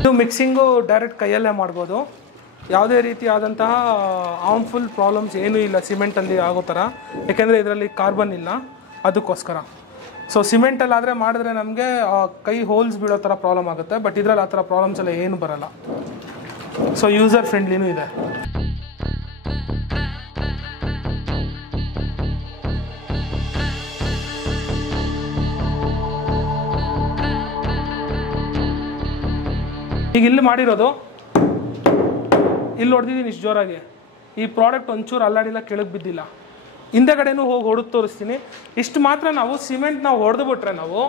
ಇದು mixing direct ಕೈಯಲ್ಲೇ ಮಾಡ್ಬೋದು. ಯಾವುದೇ ರೀತಿಯಾದಂತಹ ಹಾರ್ಮ್ಫುಲ್ ಪ್ರಾಬ್ಲಮ್ಸ್ ಏನೂ ಇಲ್ಲ ಸಿಮೆಂಟಲ್ಲಿ ಆಗೋ ಥರ, ಯಾಕೆಂದರೆ ಇದರಲ್ಲಿ ಕಾರ್ಬನ್ ಇಲ್ಲ, ಅದಕ್ಕೋಸ್ಕರ. ಸೊ ಸಿಮೆಂಟಲ್ಲಾದರೆ ಮಾಡಿದ್ರೆ ನಮಗೆ ಕೈ ಹೋಲ್ಸ್ ಬೀಳೋ ಥರ ಪ್ರಾಬ್ಲಮ್ ಆಗುತ್ತೆ, ಬಟ್ ಇದರಲ್ಲಿ ಆ ಥರ ಪ್ರಾಬ್ಲಮ್ಸ್ ಎಲ್ಲ ಏನು ಬರಲ್ಲ. ಸೊ ಯೂಸರ್ ಫ್ರೆಂಡ್ಲಿನೂ ಇದೆ. ಈಗ ಇಲ್ಲಿ ಮಾಡಿರೋದು, ಇಲ್ಲಿ ಹೊಡೆದಿದ್ದೀನಿ ಇಷ್ಟು ಜೋರಾಗಿ, ಈ ಪ್ರಾಡಕ್ಟ್ ಒಂಚೂರು ಅಲ್ಲಾಡಿಲ್ಲ, ಕೆಳಗೆ ಬಿದ್ದಿಲ್ಲ. ಹಿಂದೆಗಡೆನೂ ಹೋಗಿ ಹೊಡೆದು ತೋರಿಸ್ತೀನಿ. ಇಷ್ಟು ಮಾತ್ರ ನಾವು ಸಿಮೆಂಟ್ ನಾವು ಹೊಡೆದು ಬಿಟ್ರೆ ನಾವು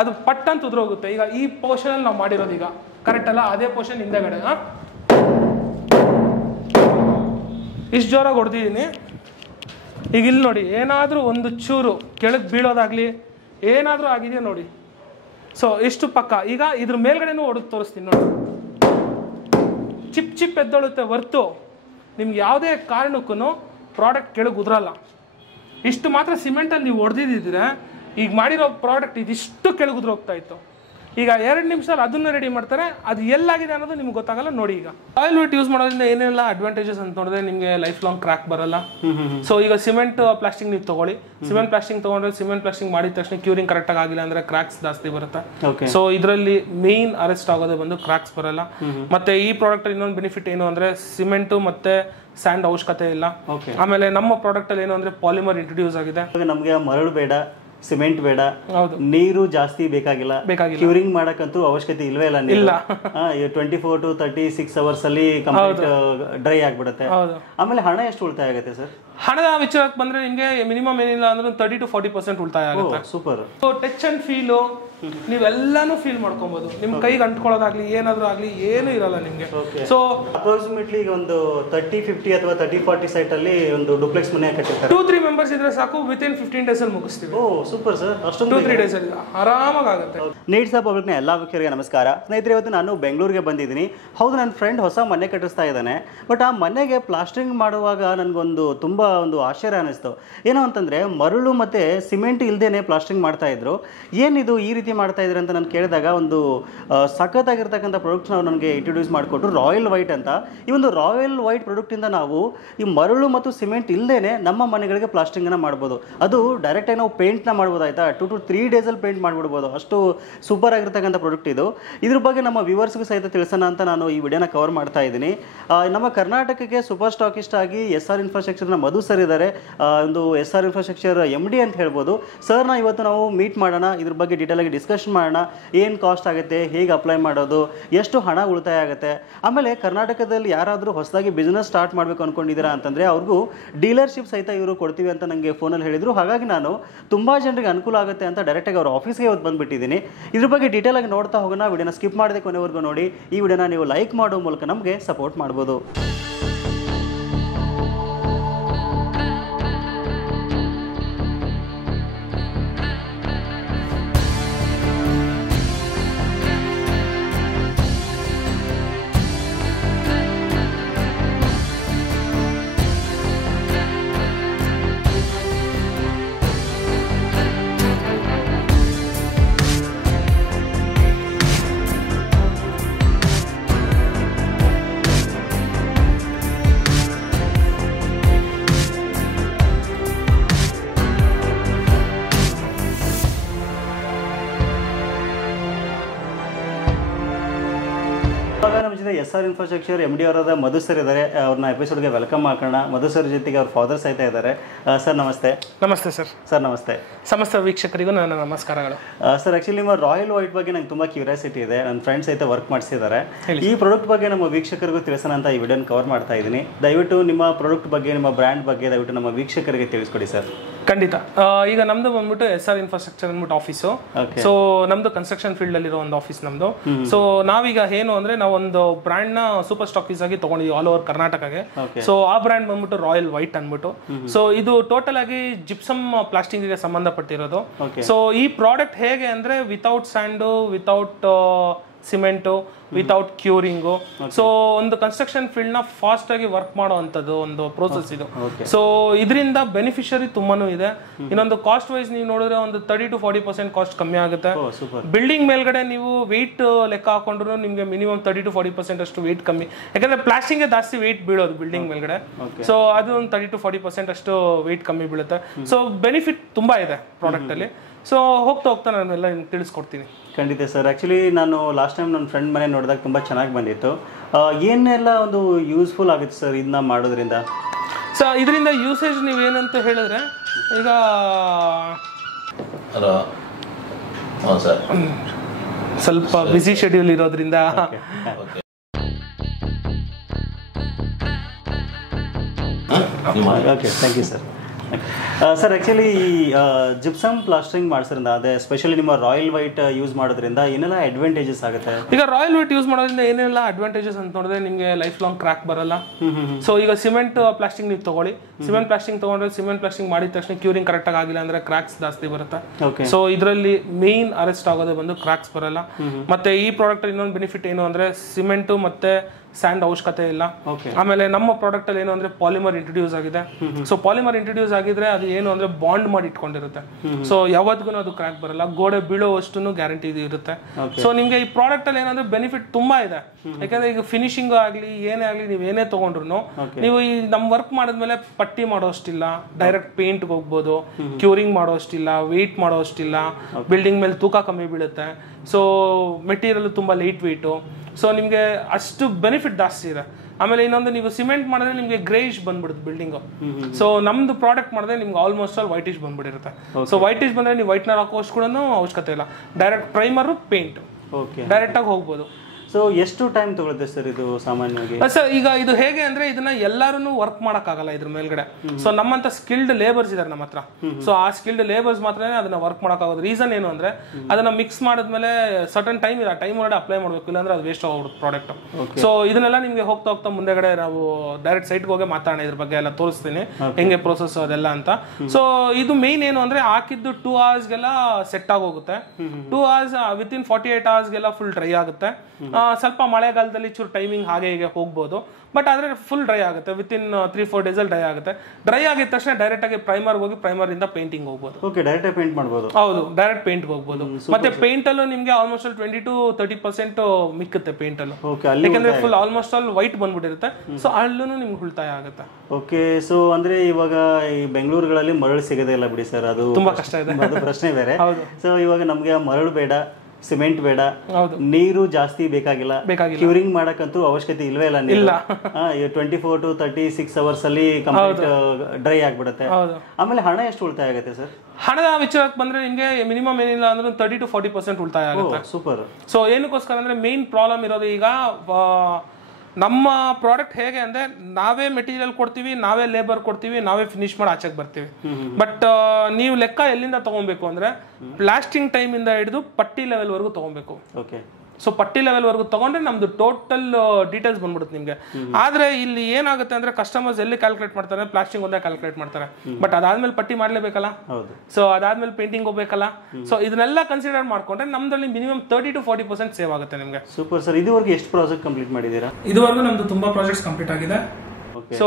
ಅದು ಪಟ್ ಅಂತ ಉದುರೋಗುತ್ತೆ. ಈಗ ಈ ಪೋರ್ಷನಲ್ಲಿ ನಾವು ಮಾಡಿರೋದು ಈಗ ಕರೆಕ್ಟ್ ಅಲ್ಲ, ಅದೇ ಪೋರ್ಷನ್ ಹಿಂದೆಗಡೆ ಇಷ್ಟು ಜೋರಾಗಿ ಹೊಡೆದಿದ್ದೀನಿ. ಈಗ ಇಲ್ಲಿ ನೋಡಿ, ಏನಾದರೂ ಒಂದು ಚೂರು ಕೆಳಗೆ ಬೀಳೋದಾಗಲಿ ಏನಾದರೂ ಆಗಿದೆಯಾ ನೋಡಿ. ಸೊ ಇಷ್ಟು ಪಕ್ಕ. ಈಗ ಇದ್ರ ಮೇಲ್ಗಡೆನೂ ಹೊಡೆದು ತೋರಿಸ್ತೀನಿ ನೋಡಿ, ಚಿಪ್ ಚಿಪ್ ಎದ್ದೊಳುತ್ತೆ ಹೊರ್ತು ನಿಮ್ಗೆ ಯಾವುದೇ ಕಾರಣಕ್ಕೂ ಪ್ರಾಡಕ್ಟ್ ಕೆಳಗೆ ಉದುರಲ್ಲ. ಇಷ್ಟು ಮಾತ್ರ ಸಿಮೆಂಟಲ್ಲಿ ನೀವು ಹೊಡೆದಿದ್ದಿದ್ರೆ ಈಗ ಮಾಡಿರೋ ಪ್ರಾಡಕ್ಟ್ ಇದಿಷ್ಟು ಕೆಳಗೆ ಉದುರೋಗ್ತಾ ಇತ್ತು. ಈಗ 2 ನಿಮಿಷದಲ್ಲಿ ಅದನ್ನು ರೆಡಿ ಮಾಡ್ತಾರೆ. ಅದು ಎಲ್ಲಾಗಿದೆ ಅನ್ನೋದು ನಿಮ್ಗೆ ಗೊತ್ತಾಗಲ್ಲ. ನೋಡಿ, ಈಗ ಆಯಿಲ್ ವೈಟ್ ಯೂಸ್ ಮಾಡೋದ್ರಿಂದ ಏನೆಲ್ಲ ಅಡ್ವಾಂಟೇಜಸ್ ಅಂತ ನೋಡಿದ್ರೆ ನಿಮಗೆ ಲೈಫ್ ಲಾಂಗ್ ಕ್ರ್ಯಾಕ್ ಬರಲ್ಲ. ಸೊ ಈಗ ಸಿಮೆಂಟ್ ಪ್ಲಾಸ್ಟಿಕ್ ನೀವು ತಗೊಳ್ಳಿ, ಸಿಮೆಂಟ್ ಪ್ಲಾಸ್ಟಿಕ್ ತಗೊಂಡ್ರೆ ಸಿಮೆಂಟ್ ಪ್ಲಾಸ್ಟಿಕ್ ಮಾಡಿದ ತಕ್ಷಣ ಕ್ಯೂರಿಂಗ್ ಕರೆಕ್ಟಾಗಿ ಆಗಿಲ್ಲ ಅಂದ್ರೆ ಕ್ರ್ಯಾಕ್ಸ್ ಜಾಸ್ತಿ ಬರುತ್ತೆ. ಸೊ ಇದರಲ್ಲಿ ಮೇನ್ ಅರೆಸ್ಟ್ ಆಗೋದು ಬಂದು ಕ್ರ್ಯಾಕ್ಸ್ ಬರಲ್ಲ. ಮತ್ತೆ ಈ ಪ್ರಾಡಕ್ಟ್ ಇನ್ನೊಂದು ಬೆನಿಫಿಟ್ ಏನು ಅಂದ್ರೆ ಸಿಮೆಂಟ್ ಮತ್ತೆ ಸ್ಯಾಂಡ್ ಅವಶ್ಯಕತೆ ಇಲ್ಲ. ಆಮೇಲೆ ನಮ್ಮ ಪ್ರಾಡಕ್ಟ್ ಅಲ್ಲಿ ಏನು ಅಂದ್ರೆ ಪಾಲಿಮರ್ ಇಂಟ್ರೊಡ್ಯೂಸ್ ಆಗಿದೆ. ನಮಗೆ ಮರಳು ಬೇಡ, ಸಿಮೆಂಟ್ ಬೇಡ, ನೀರು ಜಾಸ್ತಿ ಬೇಕಾಗಿಲ್ಲ, ಕ್ಯೂರಿಂಗ್ ಮಾಡಕ್ಕಂತೂ ಅವಶ್ಯಕತೆ ಇಲ್ವೇ ಇಲ್ಲ. 24 to 36 ಅವರ್ಸ್ ಅಲ್ಲಿ ಕಂಪ್ಲೀಟ್ ಡ್ರೈ ಆಗ್ಬಿಡುತ್ತೆ. ಆಮೇಲೆ ಹಣ ಎಷ್ಟು ಉಳಿತಾಯ ಆಗುತ್ತೆ ಸರ್? ಹಣದ ವಿಚಾರಕ್ಕೆ ಬಂದ್ರೆ ನಿಮ್ಗೆ ಮಿನಿಮಮ್ ಏನಿಲ್ಲ ಅಂದ್ರೆ 30 to 40% ಉಳಿತಾಯ ಆಗುತ್ತೆ. ಸೂಪರ್. ಟಚ್ ಅಂಡ್ ಫೀಲು ನೀವೆಲ್ಲಾನು ಫೀಲ್ ಮಾಡ್ಕೊಬಹುದು. ನಿಮ್ ಕೈಗೆ ಅಂಟ್ಕೊಳ್ಳೋದಾಗ್ಲಿ ಏನಾದ್ರೂ ಆಗ್ಲಿ ಏನು ಇರಲ್ಲ ನಿಮ್ಗೆ. ಸೊ ಅಪ್ರಾಕ್ಸಿಮೇಟ್ಲಿ ಈಗ ಒಂದು 30-50 ಅಥವಾ 30-40 ಸೈಟ್ ಅಲ್ಲಿ ಒಂದು ಡುಪ್ಲೆಕ್ಸ್ ಮನೆ ಕಟ್ಟಿರ್ತಾರೆ. 2-3 ಮೆಂಬರ್ಸ್ ಇದ್ರೆ ಸಾಕು, ವಿತಿನ್ 15 days ಅಲ್ಲಿ ಮುಗಿಸ್ತೀವಿ. ಓ ಸೂಪರ್ ಸರ್. ಅಷ್ಟೊಂದು 2-3 days ಅಲ್ಲಿ ಆರಾಮಾಗಿ ಆಗುತ್ತೆ. ನೀಡ್ಸ್ ಆಫ್ ಪಬ್ಲಿಕ್ನ ಎಲ್ಲ ವೀಕ್ಷಕರಿಗೆ ನಮಸ್ಕಾರ. ಸ್ನೇಹಿತರೆ, ಇವತ್ತು ನಾನು ಬೆಂಗಳೂರಿಗೆ ಬಂದಿದ್ದೀನಿ. ಹೌದು, ನನ್ನ ಫ್ರೆಂಡ್ ಹೊಸ ಮನೆ ಕಟ್ಟಿಸ್ತಾ ಇದ್ದಾನೆ. ಬಟ್ ಆ ಮನೆಗೆ ಪ್ಲಾಸ್ಟರಿಂಗ್ ಮಾಡುವಾಗ ನನಗೊಂದು ತುಂಬ ಒಂದು ಆಶ್ಚರ್ಯ ಅನ್ನಿಸ್ತು. ಏನೋ ಅಂತಂದರೆ ಮರಳು ಮತ್ತು ಸಿಮೆಂಟ್ ಇಲ್ಲದೇನೆ ಪ್ಲಾಸ್ಟರಿಂಗ್ ಮಾಡ್ತಾ ಇದ್ರು. ಏನಿದು ಈ ರೀತಿ ಮಾಡ್ತಾ ಇದ್ರು ಅಂತ ನಾನು ಕೇಳಿದಾಗ ಒಂದು ಸಖತ್ತಾಗಿರ್ತಕ್ಕಂಥ ಪ್ರಾಡಕ್ಟ್ನ ಅವ್ರು ನನಗೆ ಇಂಟ್ರೊಡ್ಯೂಸ್ ಮಾಡಿಕೊಟ್ರು, ರಾಯಲ್ ವೈಟ್ ಅಂತ. ಈ ಒಂದು ರಾಯಲ್ ವೈಟ್ ಪ್ರಾಡಕ್ಟಿಂದ ನಾವು ಈ ಮರಳು ಮತ್ತು ಸಿಮೆಂಟ್ ಇಲ್ಲದೇನೆ ನಮ್ಮ ಮನೆಗಳಿಗೆ ಪ್ಲಾಸ್ಟರಿಂಗನ್ನು ಮಾಡ್ಬೋದು. ಅದು ಡೈರೆಕ್ಟಾಗಿ ನಾವು ಪೇಂಟ್ನ ಮಾಡ್ಬೋದು. ಆಯಿತಾ, 2 to 3 days ಪೇಂಟ್ ಮಾಡಿಬಿಡ್ಬೋದು. ಅಷ್ಟು ಸೂಪರ್ ಆಗಿರ್ತಕ್ಕಂಥ ಪ್ರಾಡಕ್ಟ್ ಇದು. ಇದ್ರ ಬಗ್ಗೆ ನಮ್ಮ ವ್ಯೂವರ್ಸ್ಗೂ ಸಹಿತ ತಿಳಿಸೋಣ ಅಂತ ನಾನು ಈ ವಿಡಿಯೋನ ಕವರ್ ಮಾಡ್ತಾ ಇದ್ದೀನಿ. ನಮ್ಮ ಕರ್ನಾಟಕಕ್ಕೆ ಸೂಪರ್ ಸ್ಟಾಕಿಸ್ಟ್ ಆಗಿ SR ಇನ್ಫ್ರಾಸ್ಟ್ರಕ್ಚರ್ನ ಮಧು ಸರ್ ಇದ್ದಾರೆ. ಒಂದು SR ಇನ್ಫ್ರಾಸ್ಟ್ರಕ್ಚರ್ MD ಅಂತ ಹೇಳ್ಬೋದು. ಸರ್ನ ಇವತ್ತು ನಾವು ಮೀಟ್ ಮಾಡೋಣ, ಇದ್ರ ಬಗ್ಗೆ ಡೀಟೇಲ್ ಆಗಿ ಡಿಸ್ಕಷನ್ ಮಾಡೋಣ. ಏನು ಕಾಸ್ಟ್ ಆಗುತ್ತೆ, ಹೇಗೆ ಅಪ್ಲೈ ಮಾಡೋದು, ಎಷ್ಟು ಹಣ ಉಳಿತಾಯ ಆಗುತ್ತೆ. ಆಮೇಲೆ ಕರ್ನಾಟಕದಲ್ಲಿ ಯಾರಾದರೂ ಹೊಸದಾಗಿ ಬಿಸ್ನೆಸ್ ಸ್ಟಾರ್ಟ್ ಮಾಡಬೇಕು ಅಂದ್ಕೊಂಡಿದ್ದೀರಾ ಅಂತಂದರೆ ಅವ್ರಿಗೂ ಡೀಲರ್ಶಿಪ್ ಸಹಿತ ಇವರು ಕೊಡ್ತೀವಿ ಅಂತ ನನಗೆ ಫೋನಲ್ಲಿ ಹೇಳಿದರು. ಹಾಗಾಗಿ ನಾನು ತುಂಬ ಜನರಿಗೆ ಅನುಕೂಲ ಆಗುತ್ತೆ ಅಂತ ಡೈರೆಕ್ಟಾಗಿ ಅವ್ರ ಆಫೀಸ್ಗೆ ಇವತ್ತು ಬಂದುಬಿಟ್ಟಿದ್ದೀನಿ. ಇದ್ರ ಬಗ್ಗೆ ಡೀಟೇಲ್ ಆಗಿ ನೋಡ್ತಾ ಹೋಗೋಣ. ವಿಡಿಯೋನ ಸ್ಕಿಪ್ ಮಾಡದೆ ಕೊನೆವರೆಗೂ ನೋಡಿ. ಈ ವಿಡಿಯೋನ ನೀವು ಲೈಕ್ ಮಾಡೋ ಮೂಲಕ ನಮಗೆ ಸಪೋರ್ಟ್ ಮಾಡ್ಬೋದು. ನಮ್ಮ ಜೊತೆ SR ಇನ್ಫ್ರಾಸ್ಟ್ರಕ್ಚರ್ MD ಅವರಾದ ಮಧು ಸರ್ ಇದ್ದಾರೆ. ಅವ್ರನ್ನ ಎಪಿಸೋಡ್ಗೆ ವೆಲ್ಕಮ್ ಮಾಡೋಣ. ಮಧು ಸರ್ ಜೊತೆಗೆ ಅವ್ರ ಫಾದರ್ ಸಹಿತ ಇದ್ದಾರೆ. ಸರ್ ನಮಸ್ತೆ. ನಮಸ್ತೆ ಸರ್. ಸರ್ ನಮಸ್ತೆ. ಸಮಸ್ತ ವೀಕ್ಷಕರಿಗೂ ನನ್ನ ನಮಸ್ಕಾರಗಳು. ಸರ್, ಆಕ್ಚುಲಿ ನಿಮ್ಮ ರಾಯಲ್ ವೈಟ್ ಬಗ್ಗೆ ನಂಗೆ ತುಂಬ ಕ್ಯೂರಿಯಾಸಿಟಿ ಇದೆ. ನನ್ನ ಫ್ರೆಂಡ್ಸ್ ಸಹಿತ ವರ್ಕ್ ಮಾಡಿಸಿದ್ದಾರೆ. ಈ ಪ್ರಾಡಕ್ಟ್ ಬಗ್ಗೆ ನಮ್ಮ ವೀಕ್ಷಕರಿಗೂ ತಿಳಿಸೋಣ ಅಂತ ಈ ವಿಡಿಯೋನ ಕವರ್ ಮಾಡ್ತಾ ಇದ್ದೀನಿ. ದಯವಿಟ್ಟು ನಿಮ್ಮ ಪ್ರಾಡಕ್ಟ್ ಬಗ್ಗೆ, ನಿಮ್ಮ ಬ್ರ್ಯಾಂಡ್ ಬಗ್ಗೆ ದಯವಿಟ್ಟು ನಮ್ಮ ವೀಕ್ಷಕರಿಗೆ ತಿಳಿಸ್ಕೊಡಿ ಸರ್. ಖಂಡಿತ. ಈಗ ನಮ್ದು ಬಂದ್ಬಿಟ್ಟು SR ಇನ್ಫ್ರಾಸ್ಟ್ರಕ್ಚರ್ ಅಂದ್ಬಿಟ್ಟು ಆಫೀಸು. ಸೊ ನಮ್ದು ಕನ್ಸ್ಟ್ರಕ್ಷನ್ ಫೀಲ್ಡ್ ಅಲ್ಲಿರೋ ಒಂದು ಆಫೀಸ್ ನಮ್ದು. ಸೊ ನಾವೀಗ ಏನು ಅಂದ್ರೆ ನಾವು ಒಂದು ಬ್ರ್ಯಾಂಡ್ ನ ಸೂಪರ್ ಸ್ಟಾಕೀಸ್ ಆಗಿ ತಗೊಂಡಿದ್ವಿ ಆಲ್ ಓವರ್ ಕರ್ನಾಟಕಗೆ. ಸೊ ಆ ಬ್ರ್ಯಾಂಡ್ ಬಂದ್ಬಿಟ್ಟು ರಾಯಲ್ ವೈಟ್ ಅನ್ಬಿಟ್ಟು. ಸೊ ಇದು ಟೋಟಲ್ ಆಗಿ ಜಿಪ್ಸಮ್ ಪ್ಲಾಸ್ಟಿಂಗ್ ಗೆ ಸಂಬಂಧಪಟ್ಟಿರೋದು. ಸೊ ಈ ಪ್ರಾಡಕ್ಟ್ ಹೇಗೆ ಅಂದ್ರೆ without sand, without cement without curing. So ಒಂದು ಕನ್ಸ್ಟ್ರಕ್ಷನ್ ಫೀಲ್ಡ್ ನ ಫಾಸ್ಟ್ ಆಗಿ ವರ್ಕ್ ಮಾಡುವಂತದ್ದು ಒಂದು ಪ್ರೋಸೆಸ್ ಇದು. ಸೊ ಇದರಿಂದ ಬೆನಿಫಿಷರಿ ತುಂಬಾನು ಇದೆ. ಇನ್ನೊಂದು ಕಾಸ್ಟ್ ವೈಸ್ ನೀವು ನೋಡಿದ್ರೆ ಒಂದು 30 to 40% ಕಾಸ್ಟ್ ಕಮ್ಮಿ ಆಗುತ್ತೆ. ಬಿಲ್ಡಿಂಗ್ ಮೇಲ್ಗಡೆ ನೀವು ವೆಯ್ಟ್ ಲೆಕ್ಕ ಹಾಕೊಂಡ್ರು ನಿಮ್ಗೆ ಮಿನಿಮಮ್ 30 to 40% ಅಷ್ಟು ವೆಯ್ಟ್ ಕಮ್ಮಿ, ಯಾಕಂದ್ರೆ ಪ್ಲಾಸ್ಟಿಂಗ್ ಜಾಸ್ತಿ ವೆಯ್ಟ್ ಬೀಳೋದು ಬಿಲ್ಡಿಂಗ್ ಮೇಲ್ಗಡೆ. ಸೊ ಅದು ಒಂದು 30 to 40% ಅಷ್ಟು ವೆಯ್ಟ್ ಕಮ್ಮಿ ಬೀಳುತ್ತೆ. ಸೊ ಬೆನಿಫಿಟ್ ತುಂಬಾ ಇದೆ ಪ್ರಾಡಕ್ಟ್ ಅಲ್ಲಿ. ಸೊ ಹೋಗ್ತಾ ನಾನು ಎಲ್ಲ ನಿಮ್ಗೆ ತಿಳಿಸ್ಕೊಡ್ತೀನಿ. ಖಂಡಿತ ಸರ್. ಆ್ಯಕ್ಚುಲಿ ನಾನು ಲಾಸ್ಟ್ ಟೈಮ್ ನನ್ನ ಫ್ರೆಂಡ್ ಮನೆ ನೋಡಿದಾಗ ತುಂಬ ಚೆನ್ನಾಗಿ ಬಂದಿತ್ತು. ಏನೆಲ್ಲ ಒಂದು ಯೂಸ್ಫುಲ್ ಆಗುತ್ತೆ ಸರ್ ಇದನ್ನ ಮಾಡೋದ್ರಿಂದ? ಸೊ ಇದರಿಂದ ಯೂಸೇಜ್ ನೀವೇನಂತ ಹೇಳಿದ್ರೆ, ಈಗ ಸ್ವಲ್ಪ ಬಿಸಿ ಶೆಡ್ಯೂಲ್ ಇರೋದ್ರಿಂದ okay, thank you sir. Sir actually ಈ ಜಿಪ್ಸಮ್ ಪ್ಲಾಸ್ಟರಿಂಗ್ ಮಾಡಿಸೋದ್ರಿಂದ, ಅದೇ ಸ್ಪೆಷಲಿ ನಿಮ್ಮ ರಾಯಲ್ ವೈಟ್ ಯೂಸ್ ಮಾಡೋದ್ರಿಂದ ಏನೆಲ್ಲ ಅಡ್ವಾಂಟೇಜಸ್ ಆಗುತ್ತೆ? ಈಗ ರಾಯಲ್ ವೈಟ್ ಯೂಸ್ ಮಾಡೋದ್ರಿಂದ ಏನೆಲ್ಲ ಅಡ್ವಾಂಟೇಜಸ್ ಅಂತ ನೋಡಿದ್ರೆ, ನಿಮಗೆ ಲೈಫ್ ಲಾಂಗ್ ಕ್ರ್ಯಾಕ್ ಬರಲ್ಲ. ಸೊ ಈಗ ಸಿಮೆಂಟ್ ಪ್ಲಾಸ್ಟಿಂಗ್ ನೀವು ತಗೊಳ್ಳಿ, ಸಿಮೆಂಟ್ ಪ್ಲಾಸ್ಟಿಂಗ್ ತಗೊಂಡ್ರೆ ಸಿಮೆಂಟ್ ಪ್ಲಾಸ್ಟಿಂಗ್ ಮಾಡಿದ ತಕ್ಷಣ ಕ್ಯೂರಿಂಗ್ ಕರೆಕ್ಟಾಗಿ ಆಗಿಲ್ಲ ಅಂದ್ರೆ ಕ್ರ್ಯಾಕ್ಸ್ ಜಾಸ್ತಿ ಬರುತ್ತೆ. ಸೊ ಇದರಲ್ಲಿ ಮೇನ್ ಅರೆಸ್ಟ್ ಆಗೋದೇ ಬಂದು ಕ್ರ್ಯಾಕ್ಸ್ ಬರಲ್ಲ. ಮತ್ತೆ ಈ ಪ್ರಾಡಕ್ಟ್ ಇನ್ನೊಂದು ಬೆನಿಫಿಟ್ ಏನು ಅಂದ್ರೆ, ಸಿಮೆಂಟ್ ಮತ್ತೆ ಸ್ಯಾಂಡ್ ಅವಶ್ಯಕತೆ ಇಲ್ಲ. ಆಮೇಲೆ ನಮ್ಮ ಪ್ರಾಡಕ್ಟ್ ಅಲ್ಲಿ ಏನು ಅಂದ್ರೆ ಪಾಲಿಮರ್ ಇಂಟ್ರೊಡ್ಯೂಸ್ ಆಗಿದೆ. ಸೊ ಪಾಲಿಮರ್ ಇಂಟ್ರೊಡ್ಯೂಸ್ ಆಗಿದ್ರೆ ಅದು ಏನು ಅಂದ್ರೆ ಬಾಂಡ್ ಮಾಡಿ ಇಟ್ಕೊಂಡಿರುತ್ತೆ. ಸೊ ಯಾವತ್ತಿಗೂ ಅದು ಕ್ರ್ಯಾಕ್ ಬರಲ್ಲ, ಗೋಡೆ ಬೀಳೋವಷ್ಟು ಗ್ಯಾರಂಟಿ ಇರುತ್ತೆ. ಸೊ ನಿಮ್ಗೆ ಈ ಪ್ರಾಡಕ್ಟ್ ಅಲ್ಲಿ ಏನಂದ್ರೆ ಬೆನಿಫಿಟ್ ತುಂಬಾ ಇದೆ. ಯಾಕಂದ್ರೆ ಈಗ ಫಿನಿಶಿಂಗ್ ಆಗ್ಲಿ ಏನೇ ಆಗ್ಲಿ ನೀವು ಏನೇ ತಗೊಂಡ್ರು ನೀವು ಈ ನಮ್ ವರ್ಕ್ ಮಾಡಿದ್ಮೇಲೆ ಪಟ್ಟಿ ಮಾಡೋಷ್ಟಿಲ್ಲ, ಡೈರೆಕ್ಟ್ ಪೇಂಟ್ ಹೋಗ್ಬೋದು, ಕ್ಯೂರಿಂಗ್ ಮಾಡೋಷ್ಟಿಲ್ಲ, ವೆಯ್ಟ್ ಮಾಡೋಷ್ಟಿಲ್ಲ, ಬಿಲ್ಡಿಂಗ್ ಮೇಲೆ ತೂಕ ಕಮ್ಮಿ ಬೀಳುತ್ತೆ. ಸೊ ಮೆಟೀರಿಯಲ್ ತುಂಬಾ ಲೈಟ್ ವೆಯ್ಟು. ಸೊ ನಿಮ್ಗೆ ಅಷ್ಟು ಬೆನಿಫಿಟ್ ಜಾಸ್ತಿ ಇದೆ. ಆಮೇಲೆ ಇನ್ನೊಂದು, ನೀವು ಸಿಮೆಂಟ್ ಮಾಡಿದ್ರೆ ನಿಮ್ಗೆ ಗ್ರೇಯಿಶ್ ಬಂದ್ಬಿಡುತ್ತೆ ಬಿಲ್ಡಿಂಗ್. ಸೊ ನಮ್ದು ಪ್ರಾಡಕ್ಟ್ ಮಾಡಿದ್ರೆ ನಿಮ್ಗೆ ಆಲ್ಮೋಸ್ಟ್ ಆಲ್ ವೈಟಿಶ್ ಬಂದ್ಬಿಟ್ಟಿರುತ್ತೆ. ಸೊ ವೈಟಿಶ್ ಬಂದ್ರೆ ನೀವು ವೈಟ್ನರ್ ಹಾಕೋಷ್ಟು ಕೂಡ ಅವಶ್ಯಕತೆ ಇಲ್ಲ, ಡೈರೆಕ್ಟ್ ಪ್ರೈಮರ್ ಪೇಂಟ್ ಡೈರೆಕ್ಟ್ ಆಗಿ ಹೋಗ್ಬೋದು. ಸೊ ಎಷ್ಟು ಟೈಮ್ ತಗೊಳುತ್ತೆ ಸರ್ ಇದು ಸಾಮಾನ್ಯವಾಗಿ? ಸರ್ ಈಗ ಇದು ಹೇಗೆ ಅಂದ್ರೆ, ಇದನ್ನ ಎಲ್ಲರೂ ವರ್ಕ್ ಮಾಡಕ್ಕಾಗಲ್ಲ ಇದ್ರ ಮೇಲ್ಗಡೆ. ಸೊ ನಮ್ಮಂತ ಸ್ಕಿಲ್ಡ್ ಲೇಬರ್ಸ್ ಇದಾರೆ ನಮ್ಮ ಹತ್ರ. ಸೊ ಆ ಸ್ಕಿಲ್ಡ್ ಲೇಬರ್ಸ್ ಮಾತ್ರ ಅದನ್ನ ವರ್ಕ್ ಮಾಡಕ್ಕಾಗೋದು. ರೀಸನ್ ಏನು ಅಂದ್ರೆ, ಅದನ್ನ ಮಿಕ್ಸ್ ಮಾಡಿದ್ಮೇಲೆ ಸರ್ಟನ್ ಟೈಮ್ ಇದೆ, ಆ ಟೈಮ್ ಒಳಗಡೆ ಅಪ್ಲೈ ಮಾಡ್ಬೇಕು, ಇಲ್ಲಾಂದ್ರೆ ಅದು ವೇಸ್ಟ್ ಆಗೋಗುತ್ತೆ ಪ್ರಾಡಕ್ಟ್. ಸೊ ಇದನ್ನೆಲ್ಲ ನಿಮ್ಗೆ ಹೋಗ್ತಾ ಮುಂದೆಗಡೆ ನಾವು ಡೈರೆಕ್ಟ್ ಸೈಟ್ಗೆ ಹೋಗಿ ಮಾತಾಡೋಣ, ಇದ್ರ ಬಗ್ಗೆ ಎಲ್ಲ ತೋರಿಸ್ತೀನಿ ಹೆಂಗೆ ಪ್ರೋಸೆಸ್ ಅದೆಲ್ಲ ಅಂತ. ಸೊ ಇದು ಮೇನ್ ಏನು ಅಂದ್ರೆ, ಹಾಕಿದ್ದು 2 hours ಸೆಟ್ ಆಗೋಗುತ್ತೆ. 2 hours within 48 hours full dry ಆಗುತ್ತೆ. ಸ್ವಲ್ಪ ಮಳೆಗಾಲದಲ್ಲಿ ಚೂರು ಟೈಮಿಂಗ್ ಹಾಗೆ ಹೀಗೆ ಹೋಗ್ಬೋದು, ಬಟ್ ಆದ್ರೆ ಫುಲ್ ಡ್ರೈ ಆಗುತ್ತೆ. ವಿತಿನ್ 3-4 days ಡ್ರೈ ಆಗುತ್ತೆ. ಡ್ರೈ ಆಗಿದ ತಕ್ಷಣ ಡೈರೆಕ್ಟ್ ಆಗಿ ಪ್ರೈಮರ್ ಹೋಗಿ ಪ್ರೈಮರ್ ಇಂದ ಪೇಂಟಿಂಗ್ ಹೋಗ್ಬೋದು. ಓಕೆ, ಡೈರೆಕ್ಟ್ ಪೇಂಟ್ ಮಾಡಬಹುದು. ಹೌದು, ಡೈರೆಕ್ಟ್ ಪೇಂಟ್ ಹೋಗ್ಬೋದು. ಮತ್ತೆ ಪೇಂಟ್ ಅಲ್ಲೂ ನಿಮ್ಗೆ ಆಲ್ಮೋಸ್ಟ್ 20 to 30% ಮಿಕ್ಕುತ್ತೆ ಪೇಂಟ್ ಅಲ್ಲೂ, ಯಾಕಂದ್ರೆ ಫುಲ್ ಆಲ್ಮೋಸ್ಟ್ ಆಲ್ ವೈಟ್ ಬಂದ್ಬಿಟ್ಟಿರುತ್ತೆ. ಸೊ ಅಲ್ಲೂ ನಿಮ್ಗೆ ಉಳಿತಾಯ ಆಗುತ್ತೆ. ಓಕೆ, ಸೊ ಅಂದ್ರೆ ಇವಾಗ ಈ ಬೆಂಗಳೂರುಗಳಲ್ಲಿ ಮರಳು ಸಿಗದೇ ಇಲ್ಲ ಬಿಡಿ ಸರ್, ಅದು ತುಂಬಾ ಕಷ್ಟ ಇದೆ, ಅದು ಪ್ರಶ್ನೆ ಬೇರೆ. ಸೊ ಇವಾಗ ನಮ್ಗೆ ಮರಳು ಬೇಡ, ಸಿಮೆಂಟ್ ಬೇಡ, ನೀರು ಜಾಸ್ತಿ ಬೇಕಾಗಿಲ್ಲ, ಕ್ಯೂರಿಂಗ್ ಮಾಡಕ್ಕಂತೂ ಅವಶ್ಯಕತೆ ಇಲ್ವೇ ಇಲ್ಲ. 24 to 36 hours ಅಲ್ಲಿ ಕಂಪ್ಲೀಟ್ ಡ್ರೈ ಆಗ್ಬಿಡುತ್ತೆ. ಆಮೇಲೆ ಹಣ ಎಷ್ಟು ಉಳಿತಾಯ ಆಗುತ್ತೆ ಸರ್? ಹಣದ ವಿಚಾರಕ್ಕೆ ಬಂದ್ರೆ ನಿಮ್ಗೆ ಮಿನಿಮಮ್ ಏನಿಲ್ಲ ಅಂದ್ರೆ 30 to 40% ಉಳಿತಾಯ ಆಗುತ್ತೆ. ಸೂಪರ್. ಸೊ ಏನಕ್ಕೋಸ್ಕರ ಅಂದ್ರೆ, ಮೇನ್ ಪ್ರಾಬ್ಲಮ್ ಇರೋದು ಈಗ ನಮ್ಮ ಪ್ರಾಡಕ್ಟ್ ಹೇಗೆ ಅಂದ್ರೆ, ನಾವೇ ಮೆಟೀರಿಯಲ್ ಕೊಡ್ತೀವಿ, ನಾವೇ ಲೇಬರ್ ಕೊಡ್ತೀವಿ, ನಾವೇ ಫಿನಿಶ್ ಮಾಡಿ ಆಚೆಗೆ ಬರ್ತೀವಿ. ಬಟ್ ನೀವು ಲೆಕ್ಕ ಎಲ್ಲಿಂದ ತಗೊಬೇಕು ಅಂದ್ರೆ, ಪ್ಲಾಸ್ಟಿಂಗ್ ಟೈಮ್ ಇಂದ ಹಿಡಿದು ಪಟ್ಟಿ ಲೆವೆಲ್ ವರೆಗೂ ತಗೊಬೇಕು. ಓಕೆ. ಸೊ ಪಟ್ಟಿ ಲೆವೆಲ್ ವರೆಗೂ ತಗೊಂಡ್ರೆ ನಮ್ದು ಟೋಟಲ್ ಡೀಟೇಲ್ಸ್ ಬಂದ್ಬಿಡುತ್ತೆ ನಿಮ್ಗೆ. ಆದ್ರೆ ಇಲ್ಲಿ ಏನಾಗುತ್ತೆ ಅಂದ್ರೆ, ಕಸ್ಟಮರ್ಸ್ ಎಲ್ಲಿ ಕ್ಯಾಲ್ಕುಲೇಟ್ ಮಾಡ್ತಾರೆ, ಪ್ಲಾಸ್ಟಿಂಗ್ ಒಂದೇ ಕ್ಯಾಲ್ಕುಲೇಟ್ ಮಾಡ್ತಾರೆ, ಬಟ್ ಅದಾದ್ಮೇಲೆ ಪಟ್ಟಿ ಮಾಡ್ಲೇಬೇಕಲ್ಲ. ಸೊ ಅದಾದ್ಮೇಲೆ ಪೇಂಟಿಂಗ್ ಹೋಗ್ಬೇಕಲ್ಲ. ಸೊ ಇದನ್ನೆಲ್ಲ ಕನ್ಸಿಡರ್ ಮಾಡ್ಕೊಂಡ್ರೆ ನಮ್ದಲ್ಲಿ ಮಿನಿಮಮ್ 30 to 40% ಸೇವ್ ಆಗುತ್ತೆ ನಿಮ್ಗೆ. Super sir. ಇದುವರೆಗೂ ಎಷ್ಟು ಪ್ರಾಜೆಕ್ಟ್ ಕಂಪ್ಲೀಟ್ ಮಾಡಿದೀರಾ? ಇದುವರೆಗೂ ನಮ್ದು ತುಂಬಾ ಪ್ರಾಜೆಕ್ಟ್ಸ್ ಕಂಪ್ಲೀಟ್ ಆಗಿದೆ. ಸೊ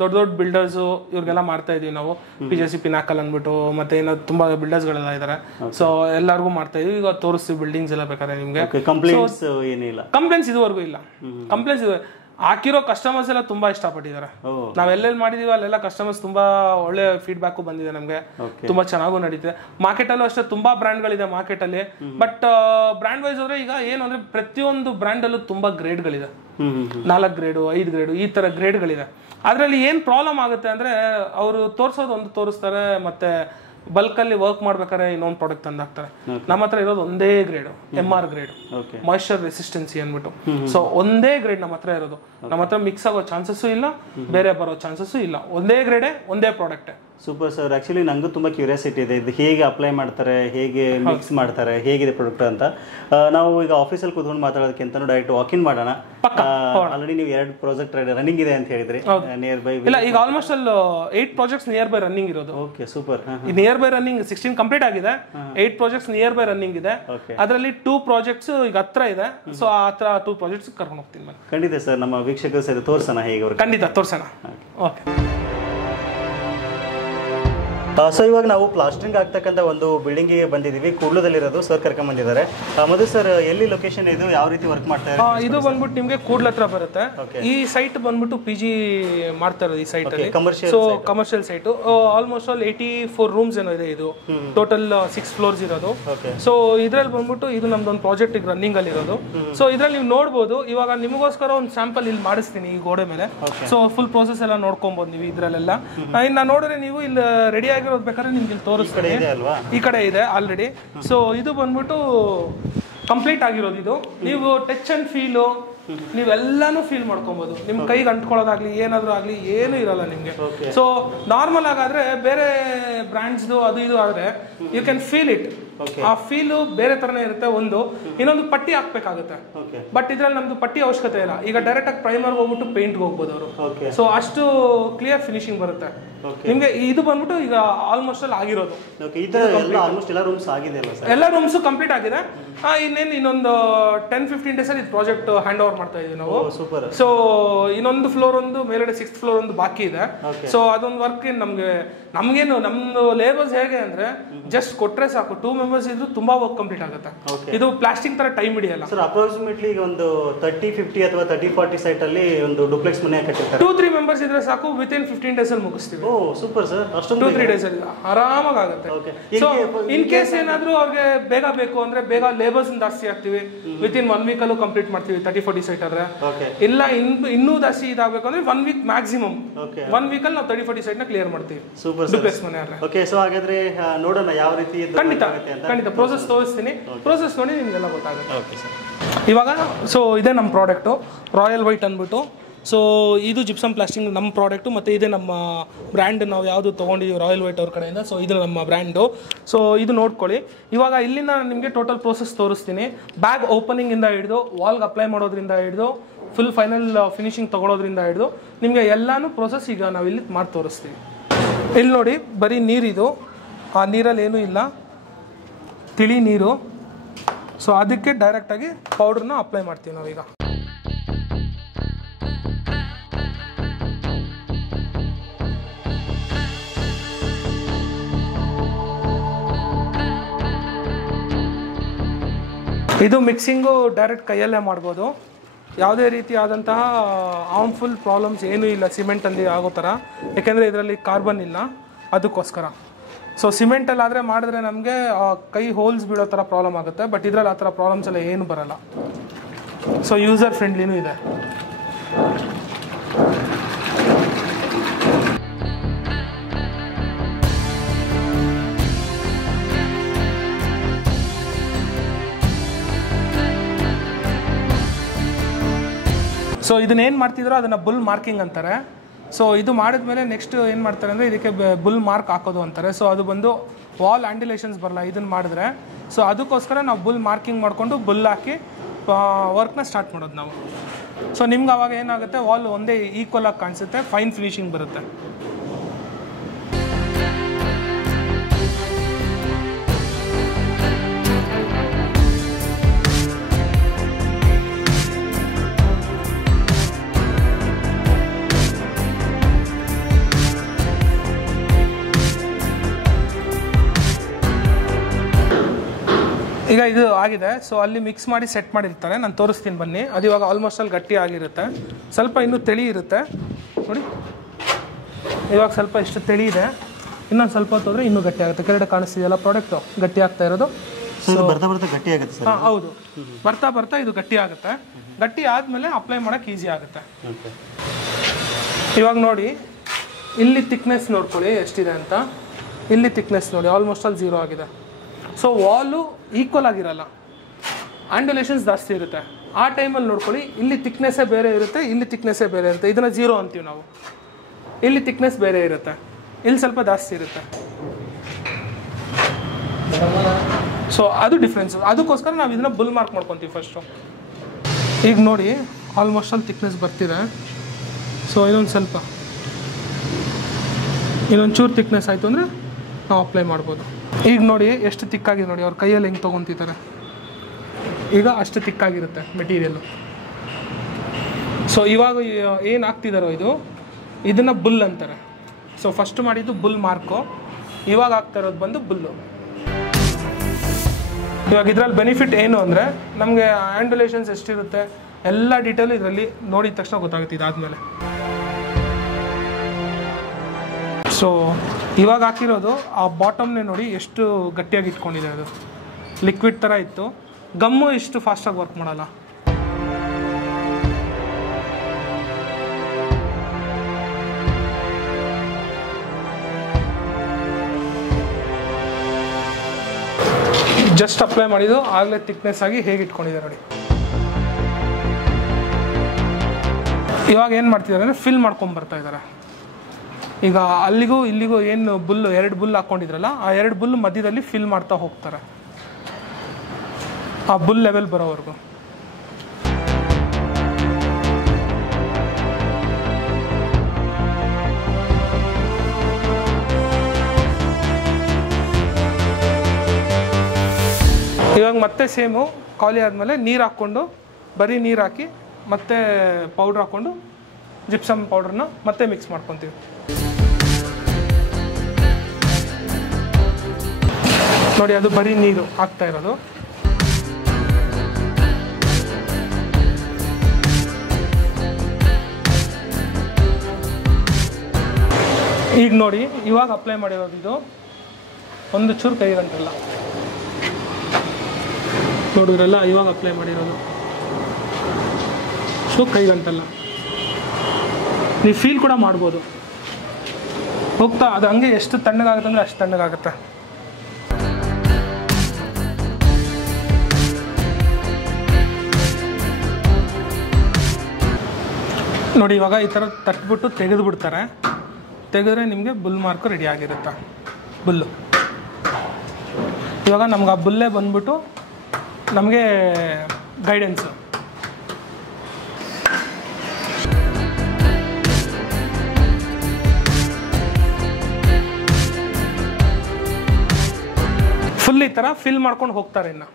ದೊಡ್ಡ ಬಿಲ್ಡರ್ಸ್ ಇವ್ರಿಗೆಲ್ಲ ಮಾಡ್ತಾ ಇದೀವಿ ನಾವು. PJC ಪಿನಾಕಲ್ ಅಂದ್ಬಿಟ್ಟು, ಮತ್ತೆ ಏನೋ ತುಂಬಾ ಬಿಲ್ಡರ್ಸ್ ಗಳೆಲ್ಲ ಇದಾರೆ. ಸೊ ಎಲ್ಲರಿಗೂ ಮಾಡ್ತಾ ಇದೀವಿ. ಈಗ ತೋರಿಸ್ತೀವಿ ಬಿಲ್ಡಿಂಗ್ಸ್ ಎಲ್ಲ ಬೇಕಾದ್ರೆ ನಿಮ್ಗೆ. ಕಂಪ್ಲೇಂಟ್ಸ್ ಏನಿಲ್ಲ? ಕಂಪ್ಲೇಂಟ್ಸ್ ಇದುವರೆಗೂ ಇಲ್ಲ. ಕಂಪ್ಲೇಂಟ್ಸ್ ಹಾಕಿರೋ ಕಸ್ಟಮರ್ಸ್ ಎಲ್ಲ ತುಂಬಾ ಇಷ್ಟಪಟ್ಟಿದ್ದಾರೆ. ನಾವ್ ಎಲ್ಲೆಲ್ಲಿ ಮಾಡಿದೀವಿ ಅಲ್ಲೆಲ್ಲ ಕಸ್ಟಮರ್ಸ್ ತುಂಬಾ ಒಳ್ಳೆ ಫೀಡ್ಬ್ಯಾಕ್ ಬಂದಿದೆ ನಮ್ಗೆ. ತುಂಬಾ ಚೆನ್ನಾಗೂ ನಡೀತಿದೆ. ಮಾರ್ಕೆಟ್ ಅಲ್ಲೂ ಅಷ್ಟೇ ತುಂಬಾ ಬ್ರ್ಯಾಂಡ್ ಗಳಿದೆ ಮಾರ್ಕೆಟ್ ಅಲ್ಲಿ. ಬಟ್ ಬ್ರ್ಯಾಂಡ್ ವೈಸ್ ಹೋದ್ರೆ ಈಗ ಏನು ಅಂದ್ರೆ, ಪ್ರತಿಯೊಂದು ಬ್ರ್ಯಾಂಡ್ ಅಲ್ಲೂ ತುಂಬಾ ಗ್ರೇಡ್ಗಳಿದೆ. 4 ಗ್ರೇಡು 5 ಗ್ರೇಡು ಈ ತರ ಗ್ರೇಡ್ಗಳಿದೆ. ಅದ್ರಲ್ಲಿ ಏನ್ ಪ್ರಾಬ್ಲಮ್ ಆಗುತ್ತೆ ಅಂದ್ರೆ, ಅವರು ತೋರ್ಸೋದು ಒಂದು ತೋರಿಸ್ತಾರೆ, ಮತ್ತೆ ಬಲ್ಕ್ ಅಲ್ಲಿ ವರ್ಕ್ ಮಾಡ್ಬೇಕಾದ್ರೆ ಇನ್ನೊಂದು ಪ್ರಾಡಕ್ಟ್ ತಂದಾಕ್ತಾರೆ. ನಮ್ಮ ಹತ್ರ ಇರೋದು ಒಂದೇ ಗ್ರೇಡ್, MR ಗ್ರೇಡ್, ಮಾಯಿಶ್ಚರ್ ರೆಸಿಸ್ಟೆನ್ಸಿ ಅಂದ್ಬಿಟ್ಟು. ಸೊ ಒಂದೇ ಗ್ರೇಡ್ ನಮ್ಮ ಹತ್ರ ಇರೋದು. ನಮ್ಮ ಹತ್ರ ಮಿಕ್ಸ್ ಆಗೋ ಚಾನ್ಸಸ್ ಇಲ್ಲ, ಬೇರೆ ಬರೋ ಚಾನ್ಸಸ್ ಇಲ್ಲ. ಒಂದೇ ಗ್ರೇಡೆ, ಒಂದೇ ಪ್ರಾಡಕ್ಟ್. Super sir. ಆ್ಯಕ್ಚುಲಿ ನನಗೂ ತುಂಬ ಕ್ಯೂರಿಯಾಸಿಟಿ ಇದೆ, ಇದು ಹೇಗೆ ಅಪ್ಲೈ ಮಾಡ್ತಾರೆ, ಹೇಗೆ ಮಿಕ್ಸ್ ಮಾಡ್ತಾರೆ, ಹೇಗಿದೆ ಪ್ರಾಡಕ್ಟ್ ಅಂತ. ನಾವು ಈಗ ಆಫೀಸಲ್ಲಿ ಕೂತ್ಕೊಂಡು ಮಾತಾಡೋದಕ್ಕಿಂತ ಡೈರೆಕ್ಟ್ ವಾಕಿನ್ ಮಾಡೋಣ. ಆಲ್ರೆಡಿ ನೀವು 2 ಪ್ರಾಜೆಕ್ಟ್ ರನ್ನಿಂಗ್ ಇದೆ ಅಂತ ಹೇಳಿದ್ರಿ, ನಿಯರ್ ಬೈ. ಇಲ್ಲ, ಈಗ ಆಲ್ಮೋಸ್ಟ್ ಅಲ್ಲಿ 8 ಪ್ರಾಜೆಕ್ಟ್ಸ್ ನಿಯರ್ ಬೈ ರನ್ನಿಂಗ್ ಇರೋದು. Okay, super. Near by running 16 complete ಆಗಿದೆ, 8 ಪ್ರಾಜೆಕ್ಟ್ಸ್ ನಿಯರ್ ಬೈ ರನ್ನಿಂಗ್ ಇದೆ. ಅದರಲ್ಲಿ 2 ಪ್ರಾಜೆಕ್ಟ್ಸ್ ಈಗ ಹತ್ರ ಇದೆ. ಸೊ ಆ ಹತ್ರ 2 ಪ್ರಾಜೆಕ್ಟ್ಸ್ ಕರ್ಕೊಂಡು ಹೋಗ್ತೀನಿ. ಖಂಡಿತ ಸರ್, ನಮ್ಮ ವೀಕ್ಷಕರು ಸಹ ತೋರಿಸೋಣ ಹೇಗೆ ಅವ್ರಿಗೆ. ಖಂಡಿತ ತೋರಿಸೋಣ. ಓಕೆ. ಸೊ ಇವಾಗ ನಾವು ಪ್ಲಾಸ್ಟರಿಂಗ್ ಆಗ್ತಕ್ಕಂಥ ಒಂದು ಬಿಲ್ಡಿಂಗಿಗೆ ಬಂದಿದ್ದೀವಿ, ಕೂಡ್ಲದಲ್ಲಿರೋದು. ಸರ್ ಕರ್ಕೊಂಡ್ ಬಂದಿದ್ದಾರೆ. ಮಧು ಸರ್, ಎಲ್ಲಿ ಲೊಕೇಶನ್ ಇದು, ಯಾವ ರೀತಿ ವರ್ಕ್ ಮಾಡ್ತಾರೆ? ಇದು ಬಂದ್ಬಿಟ್ಟು ನಿಮಗೆ ಕೂಡ್ಲ ಹತ್ರ ಬರುತ್ತೆ. ಈ ಸೈಟ್ ಬಂದ್ಬಿಟ್ಟು PG ಮಾಡ್ತಾ ಇರೋದು ಈ ಸೈಟ್ ಅಲ್ಲಿ. So commercial site, almost all 84 rooms ಏನೋ ಇದೆ. ಇದು ಟೋಟಲ್ 6 ಫ್ಲೋರ್ಸ್ ಇರೋದು. ಸೊ ಇದ್ರಲ್ಲಿ ಬಂದ್ಬಿಟ್ಟು ಇದು ನಮ್ದೊಂದು ಪ್ರಾಜೆಕ್ಟ್ ಈಗ ರನ್ನಿಂಗ್ ಅಲ್ಲಿ ಇರೋದು. ಸೊ ಇದ್ರಲ್ಲಿ ನೀವು ನೋಡ್ಬೋದು, ಇವಾಗ ನಿಮಗೋಸ್ಕರ ಒಂದು ಸ್ಯಾಂಪಲ್ ಇಲ್ಲಿ ಮಾಡಿಸ್ತೀನಿ ಈ ಗೋಡೆ ಮೇಲೆ. ಸೊ ಫುಲ್ ಪ್ರೋಸೆಸ್ ಎಲ್ಲ ನೋಡ್ಕೊಬಹುದು ನೀವು ಇದ್ರಲ್ಲೆಲ್ಲ. ಇನ್ನ ನೋಡಿದ್ರೆ ನೀವು ಇಲ್ಲಿ ರೆಡಿ ಆಗಿರೋದು ಬೇಕಾದ್ರೆ ನಿಮ್ಗೆ ಇಲ್ಲಿ ತೋರಿಸ್ತಾರೆ. ಈ ಕಡೆ ಇದೆ ಆಲ್ರೆಡಿ. ಸೊ ಇದು ಬಂದ್ಬಿಟ್ಟು ಕಂಪ್ಲೀಟ್ ಆಗಿರೋದು. ಇದು ನೀವು ಟಚ್ ಅಂಡ್ ಫೀಲು ನೀವೆಲ್ಲಾನು ಫೀಲ್ ಮಾಡ್ಕೊಬಹುದು. ನಿಮ್ ಕೈಗೆ ಅಂಟ್ಕೊಳ್ಳೋದಾಗ್ಲಿ ಏನಾದ್ರೂ ಆಗ್ಲಿ ಏನು ಇರಲ್ಲ ನಿಮ್ಗೆ. ಸೊ ನಾರ್ಮಲ್ ಆಗಾದ್ರೆ ಬೇರೆ ಬ್ರ್ಯಾಂಡ್ಸ್ದು ಅದು ಇದು ಆದ್ರೆ ಯು ಕ್ಯಾನ್ ಫೀಲ್ ಇಟ್. ಆ ಫೀಲು ಬೇರೆ ತರನೇ ಇರುತ್ತೆ. ಇನ್ನೊಂದು ಪಟ್ಟಿ ಹಾಕ್ಬೇಕಾಗುತ್ತೆ. ಬಟ್ ಇದ್ರಲ್ಲಿ ನಮ್ದು ಪಟ್ಟಿ ಅವಶ್ಯಕತೆ ಇಲ್ಲ. ಈಗ ಡೈರೆಕ್ಟ್ ಆಗಿ ಪ್ರೈಮರ್ ಹೋಗ್ಬಿಟ್ಟು ಪೇಂಟ್ ಹೋಗ್ಬೋದು ಅವರು. ಸೊ ಅಷ್ಟು ಕ್ಲಿಯರ್ ಫಿನಿಶಿಂಗ್ ಬರುತ್ತೆ ನಿಮ್ಗೆ. ಇದು ಬಂದ್ಬಿಟ್ಟು ಈಗ ಆಲ್ಮೋಸ್ಟ್ ಅಲ್ಲಿ ಆಗಿರೋದು. ಎಲ್ಲ ರೂಮ್ಸ್ ಕಂಪ್ಲೀಟ್ ಆಗಿದೆ. ಇನ್ನೊಂದು 10-15 ಡೇಸ್ ಅಲ್ಲಿ ಪ್ರಾಜೆಕ್ಟ್ ಹ್ಯಾಂಡ್ ಓವರ್ ಮಾಡ್ತಾ ಇದೀವಿ ನಾವು. ಸೊ ಇನ್ನೊಂದು ಫ್ಲೋರ್ ಒಂದು ಮೇಲ್ಗಡೆ 6th ಫ್ಲೋರ್ ಒಂದು ಬಾಕಿ ಇದೆ. ಸೊ ಅದೊಂದು ವರ್ಕ್ ನಮ್ಗೇನು ನಮ್ದು ಲೇಬರ್ಸ್ ಹೇಗೆ ಅಂದ್ರೆ ಜಸ್ಟ್ ಕೊಟ್ರೆ ಸಾಕು, 2 ಮೆಂಬರ್ಸ್ ಇದ್ರು ತುಂಬಾ ವರ್ಕ್ ಕಂಪ್ಲೀಟ್ ಆಗುತ್ತೆ. ಇದು ಪ್ಲಾಸ್ಟಿಕ್ ತರ ಟೈಮ್ ಹಿಡಿಯಲ್ಲ ಸರ್. ಅಪ್ರಾಕ್ಸಿಮೇಟ್ಲಿ ಈಗ ಒಂದು 30-50 ಅಥವಾ 30-40 ಸೈಟ್ ಅಲ್ಲಿ ಒಂದು ಡುಪ್ಲೆಕ್ಸ್ ಮನೆ ಕಟ್ಟಿರ್ತಾರೆ. 2-3 ಮೆಂಬರ್ಸ್ ಇದ್ರೆ ಸಾಕು, ವಿತಿನ್ 15 ಡೇಸ್ ಅಲ್ಲಿ ಮುಗಿಸ್ತೀವಿ. Super sir. ಅಷ್ಟೊಂದು 2-3 ಡೇಸ್ ಅಲ್ಲಿ ಆರಾಮಾಗಿ ಆಗುತ್ತೆ. ಸೊ ಇನ್ ಕೇಸ್ ಏನಾದ್ರೂ ಅವ್ರಿಗೆ ಬೇಗ ಬೇಕು ಅಂದ್ರೆ ಬೇಗ ಲೇಬರ್ಸ್ ಜಾಸ್ತಿ ಆಗ್ತೀವಿ. ವಿತಿನ್ 1 ವೀಕ್ ಅಲ್ಲೂ ಕಂಪ್ಲೀಟ್ ಮಾಡ್ತೀವಿ 30-40 ಸೈಟ್ ಆದ್ರೆ. ಇಲ್ಲ ಇನ್ನೂ ಜಾಸ್ತಿ ಇದಾಗಬೇಕು ಅಂದ್ರೆ 1 ವೀಕ್ ಮ್ಯಾಕ್ಸಿಮಮ್. 1 ವೀಕ್ ಅಲ್ಲಿ ನಾವು 30-40 ಸೈಟ್ ನ ಕ್ಲಿಯರ್ ಮಾಡ್ತೀವಿ. ಡುಪ್ಲೆಕ್ಸ್ ಮನೆ ಆದ್ರೆ. ಓಕೆ, ಸೊ ಹಾಗಾದ್ರೆ ನೋಡೋಣ ಯಾವ ರೀತಿ. ಖಂಡಿತ ಪ್ರೋಸೆಸ್ ತೋರಿಸ್ತೀನಿ. ಪ್ರೋಸೆಸ್ ನೋಡಿ ನಿಮ್ಗೆಲ್ಲ ಗೊತ್ತಾಗುತ್ತೆ. ಇವಾಗ ಸೊ ಇದೇ ನಮ್ಮ ಪ್ರಾಡಕ್ಟು ರಾಯಲ್ ವೈಟ್ ಅಂದ್ಬಿಟ್ಟು. ಸೊ ಇದು ಜಿಪ್ಸಮ್ ಪ್ಲಾಸ್ಟಿಂಗ್ ನಮ್ಮ ಪ್ರಾಡಕ್ಟು, ಮತ್ತು ಇದೇ ನಮ್ಮ ಬ್ರ್ಯಾಂಡ್. ನಾವು ಯಾವುದು ತೊಗೊಂಡಿದ್ದೀವಿ ರಾಯಲ್ ವೈಟ್ ಅವ್ರ ಕಡೆಯಿಂದ. ಸೊ ಇದು ನಮ್ಮ ಬ್ರ್ಯಾಂಡು. ಸೊ ಇದು ನೋಡ್ಕೊಳ್ಳಿ. ಇವಾಗ ಇಲ್ಲಿಂದ ನಿಮಗೆ ಟೋಟಲ್ ಪ್ರೋಸೆಸ್ ತೋರಿಸ್ತೀನಿ. ಬ್ಯಾಗ್ ಓಪನಿಂಗಿಂದ ಹಿಡಿದು ವಾಲ್ಗೆ ಅಪ್ಲೈ ಮಾಡೋದ್ರಿಂದ ಹಿಡಿದು ಫುಲ್ ಫೈನಲ್ ಫಿನಿಶಿಂಗ್ ತೊಗೊಳೋದ್ರಿಂದ ಹಿಡಿದು ನಿಮಗೆ ಎಲ್ಲಾನು ಪ್ರೋಸೆಸ್ ಈಗ ನಾವು ಇಲ್ಲಿ ಮಾಡಿ ತೋರಿಸ್ತೀವಿ. ಇಲ್ಲಿ ನೋಡಿ, ಬರೀ ನೀರಿದು. ಆ ನೀರಲ್ಲಿ ಏನೂ ಇಲ್ಲ, ತಿಳಿ ನೀರು. ಸೊ ಅದಕ್ಕೆ ಡೈರೆಕ್ಟಾಗಿ ಪೌಡ್ರನ್ನ ಅಪ್ಲೈ ಮಾಡ್ತೀವಿ ನಾವೀಗ. ಇದು ಮಿಕ್ಸಿಂಗು ಡೈರೆಕ್ಟ್ ಕೈಯಲ್ಲೇ ಮಾಡ್ಬೋದು. ಯಾವುದೇ ರೀತಿಯಾದಂತಹ ಹಾರ್ಮ್ಫುಲ್ ಪ್ರಾಬ್ಲಮ್ಸ್ ಏನೂ ಇಲ್ಲ ಸಿಮೆಂಟಲ್ಲಿ ಆಗೋ ಥರ. ಯಾಕೆಂದರೆ ಇದರಲ್ಲಿ ಕಾರ್ಬನ್ ಇಲ್ಲ, ಅದಕ್ಕೋಸ್ಕರ. ಸೊ ಸಿಮೆಂಟಲ್ಲಾದರೆ ಮಾಡಿದ್ರೆ ನಮಗೆ ಕೈ ಹೋಲ್ಸ್ ಬೀಳೋ ಥರ ಪ್ರಾಬ್ಲಮ್ ಆಗುತ್ತೆ. ಬಟ್ ಇದರಲ್ಲಿ ಆ ಥರ ಪ್ರಾಬ್ಲಮ್ಸ್ ಎಲ್ಲ ಏನು ಬರೋಲ್ಲ. ಸೊ ಯೂಸರ್ ಫ್ರೆಂಡ್ಲಿನೂ ಇದೆ. ಸೊ ಇದನ್ನೇನು ಮಾಡ್ತಿದ್ರು ಅದನ್ನು ಬುಲ್ ಮಾರ್ಕಿಂಗ್ ಅಂತಾರೆ. ಸೊ ಇದು ಮಾಡಿದ್ಮೇಲೆ ನೆಕ್ಸ್ಟ್ ಏನು ಮಾಡ್ತಾರೆ ಅಂದರೆ ಇದಕ್ಕೆ ಬುಲ್ ಮಾರ್ಕ್ ಹಾಕೋದು ಅಂತಾರೆ. ಸೊ ಅದು ಬಂದು ವಾಲ್ ಆ್ಯಂಡ್ಯುಲೇಷನ್ಸ್ ಬರಲ್ಲ ಇದನ್ನು ಮಾಡಿದ್ರೆ. ಸೊ ಅದಕ್ಕೋಸ್ಕರ ನಾವು ಬುಲ್ ಮಾರ್ಕಿಂಗ್ ಮಾಡಿಕೊಂಡು ಬುಲ್ ಹಾಕಿ ವರ್ಕ್ನ ಸ್ಟಾರ್ಟ್ ಮಾಡೋದು ನಾವು. ಸೊ ನಿಮ್ಗೆ ಅವಾಗ ಏನಾಗುತ್ತೆ, ವಾಲ್ ಒಂದೇ ಈಕ್ವಲ್ ಆಗಿ ಕಾಣಿಸುತ್ತೆ, ಫೈನ್ ಫಿನಿಶಿಂಗ್ ಬರುತ್ತೆ. ಈಗ ಇದು ಆಗಿದೆ. ಸೊ ಅಲ್ಲಿ ಮಿಕ್ಸ್ ಮಾಡಿ ಸೆಟ್ ಮಾಡಿರ್ತಾರೆ, ನಾನು ತೋರಿಸ್ತೀನಿ ಬನ್ನಿ. ಅದು ಇವಾಗ ಆಲ್ಮೋಸ್ಟ್ ಅಲ್ಲಿ ಗಟ್ಟಿ ಆಗಿರುತ್ತೆ. ಸ್ವಲ್ಪ ಇನ್ನೂ ತಿಳಿ ಇರುತ್ತೆ ನೋಡಿ. ಇವಾಗ ಸ್ವಲ್ಪ ಇಷ್ಟು ತಿಳಿ ಇದೆ, ಇನ್ನೊಂದು ಸ್ವಲ್ಪ ಹೊತ್ತು ಹೋದರೆ ಇನ್ನೂ ಗಟ್ಟಿ ಆಗುತ್ತೆ. ಕೆಳಗಡೆ ಕಾಣಿಸ್ತಿದೆಯಲ್ಲ ಪ್ರಾಡಕ್ಟು ಗಟ್ಟಿ ಆಗ್ತಾ ಇರೋದು. ಬರ್ತಾ ಬರ್ತಾ ಗಟ್ಟಿ ಆಗುತ್ತೆ ಸರ್. ಹೌದು, ಬರ್ತಾ ಬರ್ತಾ ಇದು ಗಟ್ಟಿ ಆಗುತ್ತೆ. ಗಟ್ಟಿ ಆದಮೇಲೆ ಅಪ್ಲೈ ಮಾಡೋಕ್ಕೆ ಈಸಿ ಆಗುತ್ತೆ. ಇವಾಗ ನೋಡಿ, ಇಲ್ಲಿ ಥಿಕ್ನೆಸ್ ನೋಡ್ಕೊಳ್ಳಿ ಎಷ್ಟಿದೆ ಅಂತ. ಇಲ್ಲಿ ಥಿಕ್ನೆಸ್ ನೋಡಿ ಆಲ್ಮೋಸ್ಟ್ ಅಲ್ಲಿ 0 ಆಗಿದೆ. ಸೊ ವಾಲು ಈಕ್ವಲ್ ಆಗಿರಲ್ಲ, ಆ್ಯಂಡ್ಯುಲೇಷನ್ಸ್ ಜಾಸ್ತಿ ಇರುತ್ತೆ. ಆ ಟೈಮಲ್ಲಿ ನೋಡ್ಕೊಳ್ಳಿ, ಇಲ್ಲಿ ಥಿಕ್ನೆಸ್ಸೇ ಬೇರೆ ಇರುತ್ತೆ, ಇಲ್ಲಿ ಥಿಕ್ನೆಸ್ಸೇ ಬೇರೆ ಇರುತ್ತೆ. ಇದನ್ನು 0 ಅಂತೀವಿ ನಾವು. ಇಲ್ಲಿ ಥಿಕ್ನೆಸ್ ಬೇರೆ ಇರುತ್ತೆ. ಇಲ್ಲಿ ಸ್ವಲ್ಪ ಜಾಸ್ತಿ ಇರುತ್ತೆ. ಸೊ ಅದು ಡಿಫ್ರೆನ್ಸು. ಅದಕ್ಕೋಸ್ಕರ ನಾವು ಇದನ್ನು ಬುಲ್ ಮಾರ್ಕ್ ಮಾಡ್ಕೊತೀವಿ ಫಸ್ಟು. ಈಗ ನೋಡಿ ಆಲ್ಮೋಸ್ಟ್ ಅಲ್ಲಿ ಥಿಕ್ನೆಸ್ ಬರ್ತಿದೆ. ಸೊ ಇನ್ನೊಂಚೂರು ಥಿಕ್ನೆಸ್ ಆಯಿತು ಅಂದರೆ ನಾವು ಅಪ್ಲೈ ಮಾಡ್ಬೋದು. ಈಗ ನೋಡಿ ಎಷ್ಟು ತಿಕ್ಕಾಗಿದೆ ನೋಡಿ, ಅವ್ರ ಕೈಯಲ್ಲಿ ಹೆಂಗೆ ತೊಗೊತಿದ್ದಾರೆ. ಈಗ ಅಷ್ಟು ತಿಕ್ಕಾಗಿರುತ್ತೆ ಮೆಟೀರಿಯಲ್ಲು. ಸೊ ಇವಾಗ ಏನು ಹಾಕ್ತಿದ್ದಾರೋ ಇದನ್ನು ಬುಲ್ ಅಂತಾರೆ. ಸೊ ಫಸ್ಟ್ ಮಾಡಿದ್ದು ಬುಲ್ ಮಾರ್ಕು, ಇವಾಗ ಆಗ್ತಾ ಇರೋದು ಬಂದು ಬುಲ್ಲು. ಇವಾಗ ಇದರಲ್ಲಿ ಬೆನಿಫಿಟ್ ಏನು ಅಂದರೆ ನಮಗೆ ಆ್ಯಂಡುಲೇಷನ್ಸ್ ಎಷ್ಟಿರುತ್ತೆ ಎಲ್ಲ ಡೀಟೇಲು ಇದರಲ್ಲಿ ನೋಡಿದ ತಕ್ಷಣ ಗೊತ್ತಾಗುತ್ತೆ ಇದಾದಮೇಲೆ. ಸೊ ಇವಾಗ ಹಾಕಿರೋದು ಆ ಬಾಟಮ್ನೇ ನೋಡಿ ಎಷ್ಟು ಗಟ್ಟಿಯಾಗಿ ಇಟ್ಕೊಂಡಿದೆ. ಅದು ಲಿಕ್ವಿಡ್ ಥರ ಇತ್ತು. ಗಮ್ಮು ಇಷ್ಟು ಫಾಸ್ಟಾಗಿ ವರ್ಕ್ ಮಾಡಲ್ಲ. ಜಸ್ಟ್ ಅಪ್ಲೈ ಮಾಡಿದ್ದು ಆಗಲೇ ಥಿಕ್ನೆಸ್ ಆಗಿ ಹೇಗೆ ಇಟ್ಕೊಂಡಿದೆ ನೋಡಿ. ಇವಾಗ ಏನು ಮಾಡ್ತಿದ್ದಾರೆ ಅಂದರೆ ಫಿಲ್ ಮಾಡ್ಕೊಂಡು ಬರ್ತಾ ಇದ್ದಾರೆ. ಈಗ ಅಲ್ಲಿಗೂ ಇಲ್ಲಿಗೂ ಏನು ಬುಲ್ಲು 2 ಬುಲ್ ಹಾಕ್ಕೊಂಡಿದ್ರಲ್ಲ ಆ 2 ಬುಲ್ ಮಧ್ಯದಲ್ಲಿ ಫಿಲ್ ಮಾಡ್ತಾ ಹೋಗ್ತಾರೆ ಆ ಬುಲ್ ಲೆವೆಲ್ ಬರೋವರೆಗೂ. ಇವಾಗ ಮತ್ತೆ ಸೇಮು ಖಾಲಿ ಆದಮೇಲೆ ನೀರು ಹಾಕ್ಕೊಂಡು ಬರೀ ನೀರು ಹಾಕಿ ಮತ್ತೆ ಪೌಡ್ರ್ ಹಾಕ್ಕೊಂಡು ಜಿಪ್ಸಮ್ ಪೌಡ್ರನ್ನ ಮತ್ತೆ ಮಿಕ್ಸ್ ಮಾಡ್ಕೊತೀವಿ. ನೋಡಿ ಅದು ಬರೀ ನೀರು ಹಾಕ್ತಾ ಇರೋದು. ಈಗ ನೋಡಿ ಇವಾಗ ಅಪ್ಲೈ ಮಾಡಿರೋದು ಇದು ಒಂದು ಚೂರು ಕೈಗಂಟಲ್ಲ ನೋಡಿದ್ರಲ್ಲ, ಇವಾಗ ಅಪ್ಲೈ ಮಾಡಿರೋದು. ಸೊ ಕೈಗಂಟಲ್ಲ, ನೀವು ಫೀಲ್ ಕೂಡ ಮಾಡ್ಬೋದು. ಹೋಗ್ತಾ ಅದು ಹಂಗೆ ಎಷ್ಟು ತಣ್ಣಗಾಗುತ್ತೆ ಅಂದರೆ ಅಷ್ಟು ತಣ್ಣಗಾಗುತ್ತೆ. ನೋಡಿ ಇವಾಗ ಈ ಥರ ತಟ್ಬಿಟ್ಟು ತೆಗೆದು ಬಿಡ್ತಾರೆ. ತೆಗೆದ್ರೆ ನಿಮಗೆ ಬುಲ್ ಮಾರ್ಕು ರೆಡಿ ಆಗಿರುತ್ತೆ. ಬುಲ್ಲು ಇವಾಗ ನಮ್ಗೆ ಆ ಬುಲ್ಲೇ ಬಂದ್ಬಿಟ್ಟು ನಮಗೆ ಗೈಡೆನ್ಸು. ಫುಲ್ ಈ ಥರ ಫಿಲ್ ಮಾಡ್ಕೊಂಡು ಹೋಗ್ತಾರೆ. ಇನ್ನು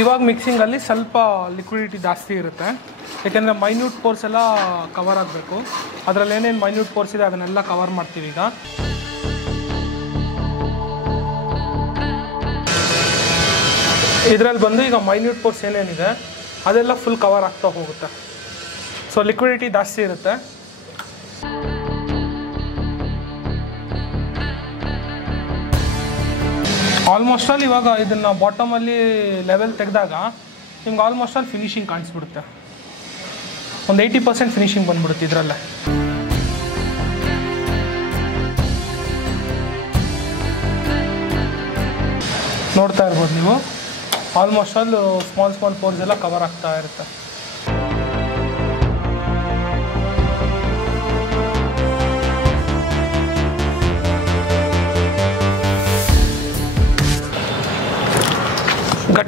ಇವಾಗ ಮಿಕ್ಸಿಂಗಲ್ಲಿ ಸ್ವಲ್ಪ ಲಿಕ್ವಿಡಿಟಿ ಜಾಸ್ತಿ ಇರುತ್ತೆ, ಯಾಕೆಂದರೆ ಮೈನ್ಯೂಟ್ ಪೋರ್ಸ್ ಎಲ್ಲ ಕವರ್ ಆಗಬೇಕು. ಅದರಲ್ಲಿ ಏನೇನು ಮೈನ್ಯೂಟ್ ಪೋರ್ಸ್ ಇದೆ ಅದನ್ನೆಲ್ಲ ಕವರ್ ಮಾಡ್ತೀವಿ. ಈಗ ಇದರಲ್ಲಿ ಬಂದು ಈಗ ಮೈನ್ಯೂಟ್ ಪೋರ್ಸ್ ಏನೇನಿದೆ ಅದೆಲ್ಲ ಫುಲ್ ಕವರ್ ಆಗ್ತಾ ಹೋಗುತ್ತೆ. ಸೊ ಲಿಕ್ವಿಡಿಟಿ ಜಾಸ್ತಿ ಇರುತ್ತೆ. ಆಲ್ಮೋಸ್ಟ್ ಆಲ್ ಇವಾಗ ಇದನ್ನು ಬಾಟಮಲ್ಲಿ ಲೆವೆಲ್ ತೆಗೆದಾಗ ನಿಮ್ಗೆ ಆಲ್ಮೋಸ್ಟ್ ಆಲ್ ಫಿನಿಶಿಂಗ್ ಕಾಣಿಸ್ಬಿಡುತ್ತೆ. ಒಂದು 80% ಫಿನಿಶಿಂಗ್ ಬಂದ್ಬಿಡುತ್ತೆ ಇದರಲ್ಲೇ. ನೋಡ್ತಾ ಇರ್ಬೋದು ನೀವು, ಆಲ್ಮೋಸ್ಟ್ ಆಲ್ ಸ್ಮಾಲ್ ಪೋರ್ಸ್ ಎಲ್ಲ ಕವರ್ ಆಗ್ತಾ ಇರುತ್ತೆ.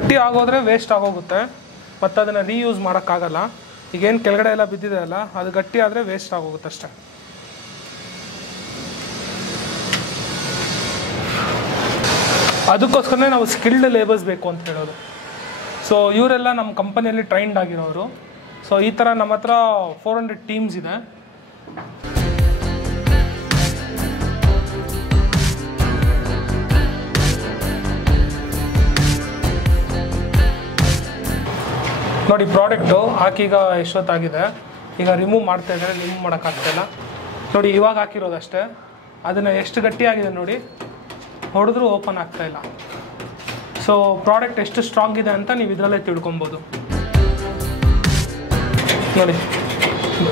ಗಟ್ಟಿ ಆಗೋದ್ರೆ ವೇಸ್ಟ್ ಆಗೋಗುತ್ತೆ, ಮತ್ತು ಅದನ್ನು ರೀಯೂಸ್ ಮಾಡೋಕ್ಕಾಗಲ್ಲ. ಈಗೇನು ಕೆಳಗಡೆ ಎಲ್ಲ ಬಿದ್ದಿದೆ ಅಲ್ಲ, ಅದು ಗಟ್ಟಿ ಆದರೆ ವೇಸ್ಟ್ ಆಗೋಗುತ್ತೆ ಅಷ್ಟೇ. ಅದಕ್ಕೋಸ್ಕರನೇ ನಾವು ಸ್ಕಿಲ್ಡ್ ಲೇಬರ್ಸ್ ಬೇಕು ಅಂತ ಹೇಳೋದು. ಸೊ ಇವರೆಲ್ಲ ನಮ್ಮ ಕಂಪನಿಯಲ್ಲಿ ಟ್ರೈನ್ಡ್ ಆಗಿರೋರು. ಸೊ ಈ ಥರ ನಮ್ಮ ಹತ್ರ 400 ಟೀಮ್ಸ್ ಇದೆ. ನೋಡಿ ಪ್ರಾಡಕ್ಟು ಹಾಕೀಗ ಎಷ್ಟೊತ್ತಾಗಿದೆ, ಈಗ ರಿಮೂವ್ ಮಾಡ್ತಾ ಇದ್ದಾರೆ, ರಿಮೂವ್ ಮಾಡೋಕ್ಕಾಗ್ತಾಯಿಲ್ಲ. ನೋಡಿ ಇವಾಗ ಹಾಕಿರೋದಷ್ಟೇ, ಅದನ್ನು ಎಷ್ಟು ಗಟ್ಟಿಯಾಗಿದೆ ನೋಡಿ, ಹೊಡೆದ್ರೂ ಓಪನ್ ಆಗ್ತಾಯಿಲ್ಲ. ಸೊ ಪ್ರಾಡಕ್ಟ್ ಎಷ್ಟು ಸ್ಟ್ರಾಂಗ್ ಇದೆ ಅಂತ ನೀವು ಇದರಲ್ಲೇ ತಿಳ್ಕೊಬೋದು. ನೋಡಿ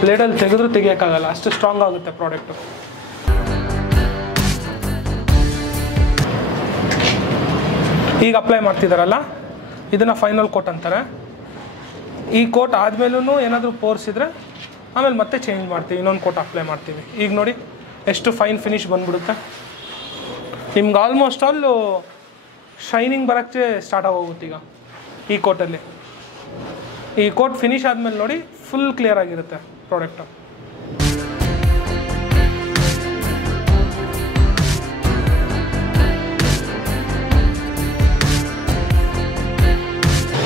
ಬ್ಲೇಡಲ್ಲಿ ತೆಗೆದ್ರೂ ತೆಗಿಯೋಕ್ಕಾಗಲ್ಲ, ಅಷ್ಟು ಸ್ಟ್ರಾಂಗ್ ಆಗುತ್ತೆ ಪ್ರಾಡಕ್ಟು. ಈಗ ಅಪ್ಲೈ ಮಾಡ್ತಿದ್ದಾರಲ್ಲ, ಇದನ್ನು ಫೈನಲ್ ಕೋಟ್ ಅಂತಾರೆ. ಈ ಕೋಟ್ ಆದಮೇಲೂ ಏನಾದರೂ ಪೋರ್ಸ್ ಇದ್ದರೆ ಆಮೇಲೆ ಮತ್ತೆ ಚೇಂಜ್ ಮಾಡ್ತೀವಿ, ಇನ್ನೊಂದು ಕೋಟ್ ಅಪ್ಲೈ ಮಾಡ್ತೀವಿ. ಈಗ ನೋಡಿ ಎಷ್ಟು ಫೈನ್ ಫಿನಿಶ್ ಬಂದ್ಬಿಡುತ್ತೆ ನಿಮ್ಗೆ. ಆಲ್ಮೋಸ್ಟ್ ಆಲ್ ಶೈನಿಂಗ್ ಬರೋಕ್ಕೆ ಸ್ಟಾರ್ಟ್ ಆಗೋಗುತ್ತೆ ಈಗ ಈ ಕೋಟಲ್ಲಿ. ಈ ಕೋಟ್ ಫಿನಿಶ್ ಆದಮೇಲೆ ನೋಡಿ ಫುಲ್ ಕ್ಲಿಯರ್ ಆಗಿರುತ್ತೆ ಪ್ರಾಡಕ್ಟು.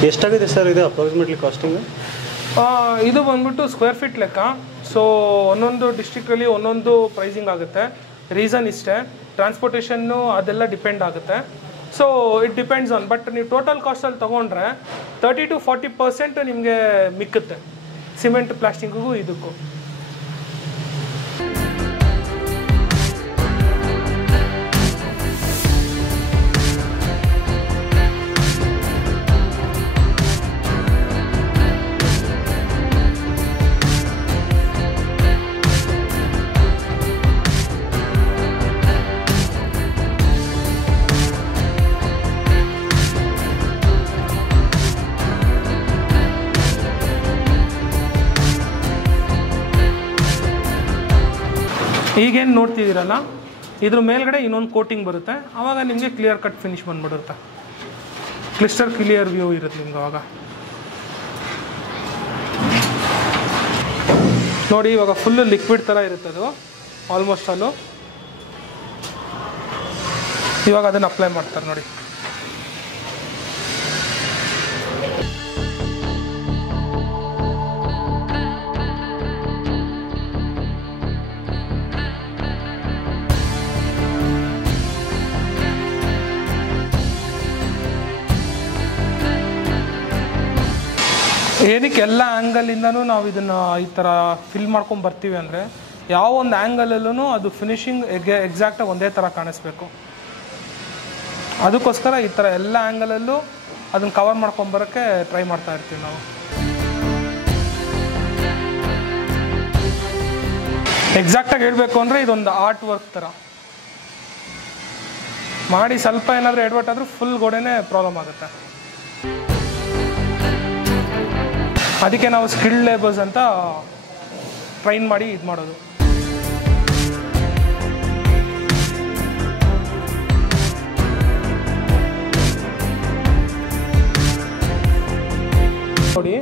ಎಷ್ಟಾಗಿದೆ ಸರ್ ಇದು ಅಪ್ರಾಕ್ಸಿಮೇಟ್ಲಿ ಕಾಸ್ಟಿಂಗು? ಇದು ಬಂದ್ಬಿಟ್ಟು ಸ್ಕ್ವೇರ್ ಫೀಟ್ ಲೆಕ್ಕ. ಸೊ ಒಂದೊಂದು ಡಿಸ್ಟ್ರಿಕ್ಟಲ್ಲಿ ಒಂದೊಂದು ಪ್ರೈಸಿಂಗ್ ಆಗುತ್ತೆ. ರೀಸನ್ ಇಷ್ಟೇ, ಟ್ರಾನ್ಸ್ಪೋರ್ಟೇಷನ್ನು ಅದೆಲ್ಲ ಡಿಪೆಂಡ್ ಆಗುತ್ತೆ. So it depends on, but ನೀವು ಟೋಟಲ್ ಕಾಸ್ಟಲ್ಲಿ ತೊಗೊಂಡ್ರೆ 30 to 40% ನಿಮಗೆ ಮಿಕ್ಕುತ್ತೆ ಸಿಮೆಂಟ್ ಪ್ಲಾಸ್ಟಿಕ್ಕಿಗೂ ಇದಕ್ಕೂ. ಈಗೇನು ನೋಡ್ತಿದ್ದೀರಲ್ಲ, ಇದ್ರ ಮೇಲ್ಗಡೆ ಇನ್ನೊಂದು ಕೋಟಿಂಗ್ ಬರುತ್ತೆ, ಆವಾಗ ನಿಮಗೆ ಕ್ಲಿಯರ್ ಕಟ್ ಫಿನಿಶ್ ಬಂದ್ಬಿಡುತ್ತೆ. ಕ್ಲಿಸ್ಟರ್ ಕ್ಲಿಯರ್ ವ್ಯೂ ಇರುತ್ತೆ ನಿಮ್ಗೆ ಅವಾಗ. ನೋಡಿ ಇವಾಗ ಫುಲ್ಲು ಲಿಕ್ವಿಡ್ ಥರ ಇರುತ್ತೆ ಅದು ಆಲ್ಮೋಸ್ಟ್ ಅಲ್ಲೂ. ಇವಾಗ ಅದನ್ನು ಅಪ್ಲೈ ಮಾಡ್ತಾರೆ ನೋಡಿ. ಏನಕ್ಕೆ ಎಲ್ಲ ಆ್ಯಂಗಲಿಂದನೂ ನಾವು ಇದನ್ನು ಈ ಥರ ಫಿಲ್ ಮಾಡ್ಕೊಂಡು ಬರ್ತೀವಿ ಅಂದರೆ, ಯಾವ ಒಂದು ಆ್ಯಂಗಲಲ್ಲೂ ಅದು ಫಿನಿಶಿಂಗ್ ಎಕ್ಸಾಕ್ಟಾಗಿ ಒಂದೇ ಥರ ಕಾಣಿಸ್ಬೇಕು. ಅದಕ್ಕೋಸ್ಕರ ಈ ಥರ ಎಲ್ಲ ಆ್ಯಂಗಲಲ್ಲೂ ಅದನ್ನು ಕವರ್ ಮಾಡ್ಕೊಂಬರೋಕ್ಕೆ ಟ್ರೈ ಮಾಡ್ತಾ ಇರ್ತೀವಿ ನಾವು. ಎಕ್ಸಾಕ್ಟಾಗಿ ಹೇಳಬೇಕು ಅಂದರೆ ಇದೊಂದು ಆರ್ಟ್ ವರ್ಕ್ ಥರ ಮಾಡಿ, ಸ್ವಲ್ಪ ಏನಾದರೂ ಎಡ್ವರ್ಟ್ ಆದರೂ ಫುಲ್ ಗೋಡೆನೇ ಪ್ರಾಬ್ಲಮ್ ಆಗುತ್ತೆ. ಅದಕ್ಕೆ ನಾವು ಸ್ಕಿಲ್ಡ್ ಲೇಬರ್ಸ್ ಅಂತ ಟ್ರೈನ್ ಮಾಡಿ ಇದು ಮಾಡೋದು. ನೋಡಿ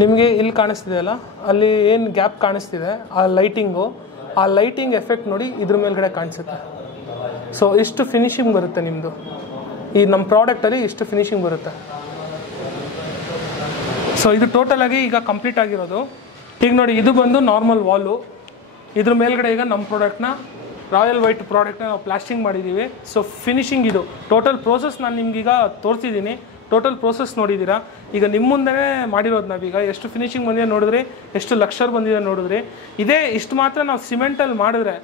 ನಿಮಗೆ ಇಲ್ಲಿ ಕಾಣಿಸ್ತಿದೆ ಅಲ್ಲ, ಅಲ್ಲಿ ಏನು ಗ್ಯಾಪ್ ಕಾಣಿಸ್ತಿದೆ ಆ ಲೈಟಿಂಗು, ಆ ಲೈಟಿಂಗ್ ಎಫೆಕ್ಟ್ ನೋಡಿ ಇದ್ರ ಮೇಲ್ಗಡೆ ಕಾಣಿಸುತ್ತೆ. ಸೊ ಇಷ್ಟು ಫಿನಿಶಿಂಗ್ ಬರುತ್ತೆ ನಿಮ್ಮದು, ಈ ನಮ್ಮ ಪ್ರಾಡಕ್ಟಲ್ಲಿ ಇಷ್ಟು ಫಿನಿಶಿಂಗ್ ಬರುತ್ತೆ. ಸೊ ಇದು ಟೋಟಲಾಗಿ ಈಗ ಕಂಪ್ಲೀಟ್ ಆಗಿರೋದು. ಈಗ ನೋಡಿ ಇದು ಬಂದು ನಾರ್ಮಲ್ ವಾಲು, ಇದ್ರ ಮೇಲ್ಗಡೆ ಈಗ ನಮ್ಮ ಪ್ರಾಡಕ್ಟ್ನ ರಾಯಲ್ ವೈಟ್ ಪ್ರಾಡಕ್ಟ್ನ ನಾವು ಪ್ಲಾಸ್ಟಿಂಗ್ ಮಾಡಿದ್ದೀವಿ. ಸೊ ಫಿನಿಶಿಂಗ್ ಇದು ಟೋಟಲ್ ಪ್ರೋಸೆಸ್ ನಾನು ನಿಮ್ಗೀಗ ತೋರಿಸಿದ್ದೀನಿ. ಟೋಟಲ್ ಪ್ರೋಸೆಸ್ ನೋಡಿದ್ದೀರಾ. ಈಗ ನಿಮ್ಮ ಮುಂದೆನೇ ಮಾಡಿರೋದು ನಾವೀಗ. ಎಷ್ಟು ಫಿನಿಶಿಂಗ್ ಬಂದಿದೆ ನೋಡಿದ್ರಿ, ಎಷ್ಟು ಲಕ್ಷರ್ ಬಂದಿದೆ ನೋಡಿದ್ರಿ. ಇದೇ ಇಷ್ಟು ಮಾತ್ರ ನಾವು ಸಿಮೆಂಟಲ್ಲಿ ಮಾಡಿದ್ರೆ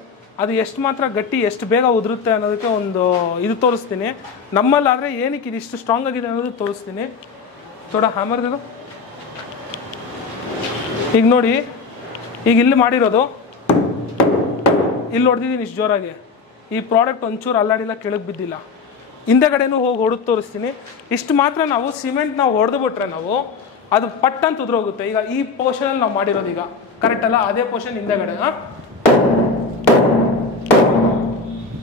ಅದು ಎಷ್ಟು ಮಾತ್ರ ಗಟ್ಟಿ, ಎಷ್ಟು ಬೇಗ ಉದುರುತ್ತೆ ಅನ್ನೋದಕ್ಕೆ ಒಂದು ಇದು ತೋರಿಸ್ತೀನಿ. ನಮ್ಮಲ್ಲಾದರೆ ಏನಕ್ಕೆ ಇದು ಇಷ್ಟು ಸ್ಟ್ರಾಂಗ್ ಆಗಿದೆ ಅನ್ನೋದು ತೋರಿಸ್ತೀನಿ. ಥೋಡ ಹ್ಯಾಮರ್ದು ಈಗ ನೋಡಿ, ಈಗ ಇಲ್ಲಿ ಮಾಡಿರೋದು ಇಲ್ಲಿ ಹೊಡೆದಿದ್ದೀನಿ ಇಷ್ಟು ಜೋರಾಗಿ. ಈ ಪ್ರಾಡಕ್ಟ್ ಒಂಚೂರು ಅಲ್ಲಾಡಿಲ್ಲ, ಕೆಳಗೆ ಬಿದ್ದಿಲ್ಲ. ಹಿಂದೆಗಡೆನೂ ಹೋಗಿ ಹೊಡೆದು ತೋರಿಸ್ತೀನಿ. ಇಷ್ಟು ಮಾತ್ರ ನಾವು ಸಿಮೆಂಟ್ ನಾವು ಹೊಡೆದು ಬಿಟ್ರೆ ನಾವು ಅದು ಪಟ್ ಅಂತ ಉದುರೋಗುತ್ತೆ. ಈಗ ಈ ಪೋರ್ಷನಲ್ಲಿ ನಾವು ಮಾಡಿರೋದು ಈಗ ಕರೆಕ್ಟ್ ಅಲ್ಲ, ಅದೇ ಪೋರ್ಷನ್ ಹಿಂದೆಗಡೆ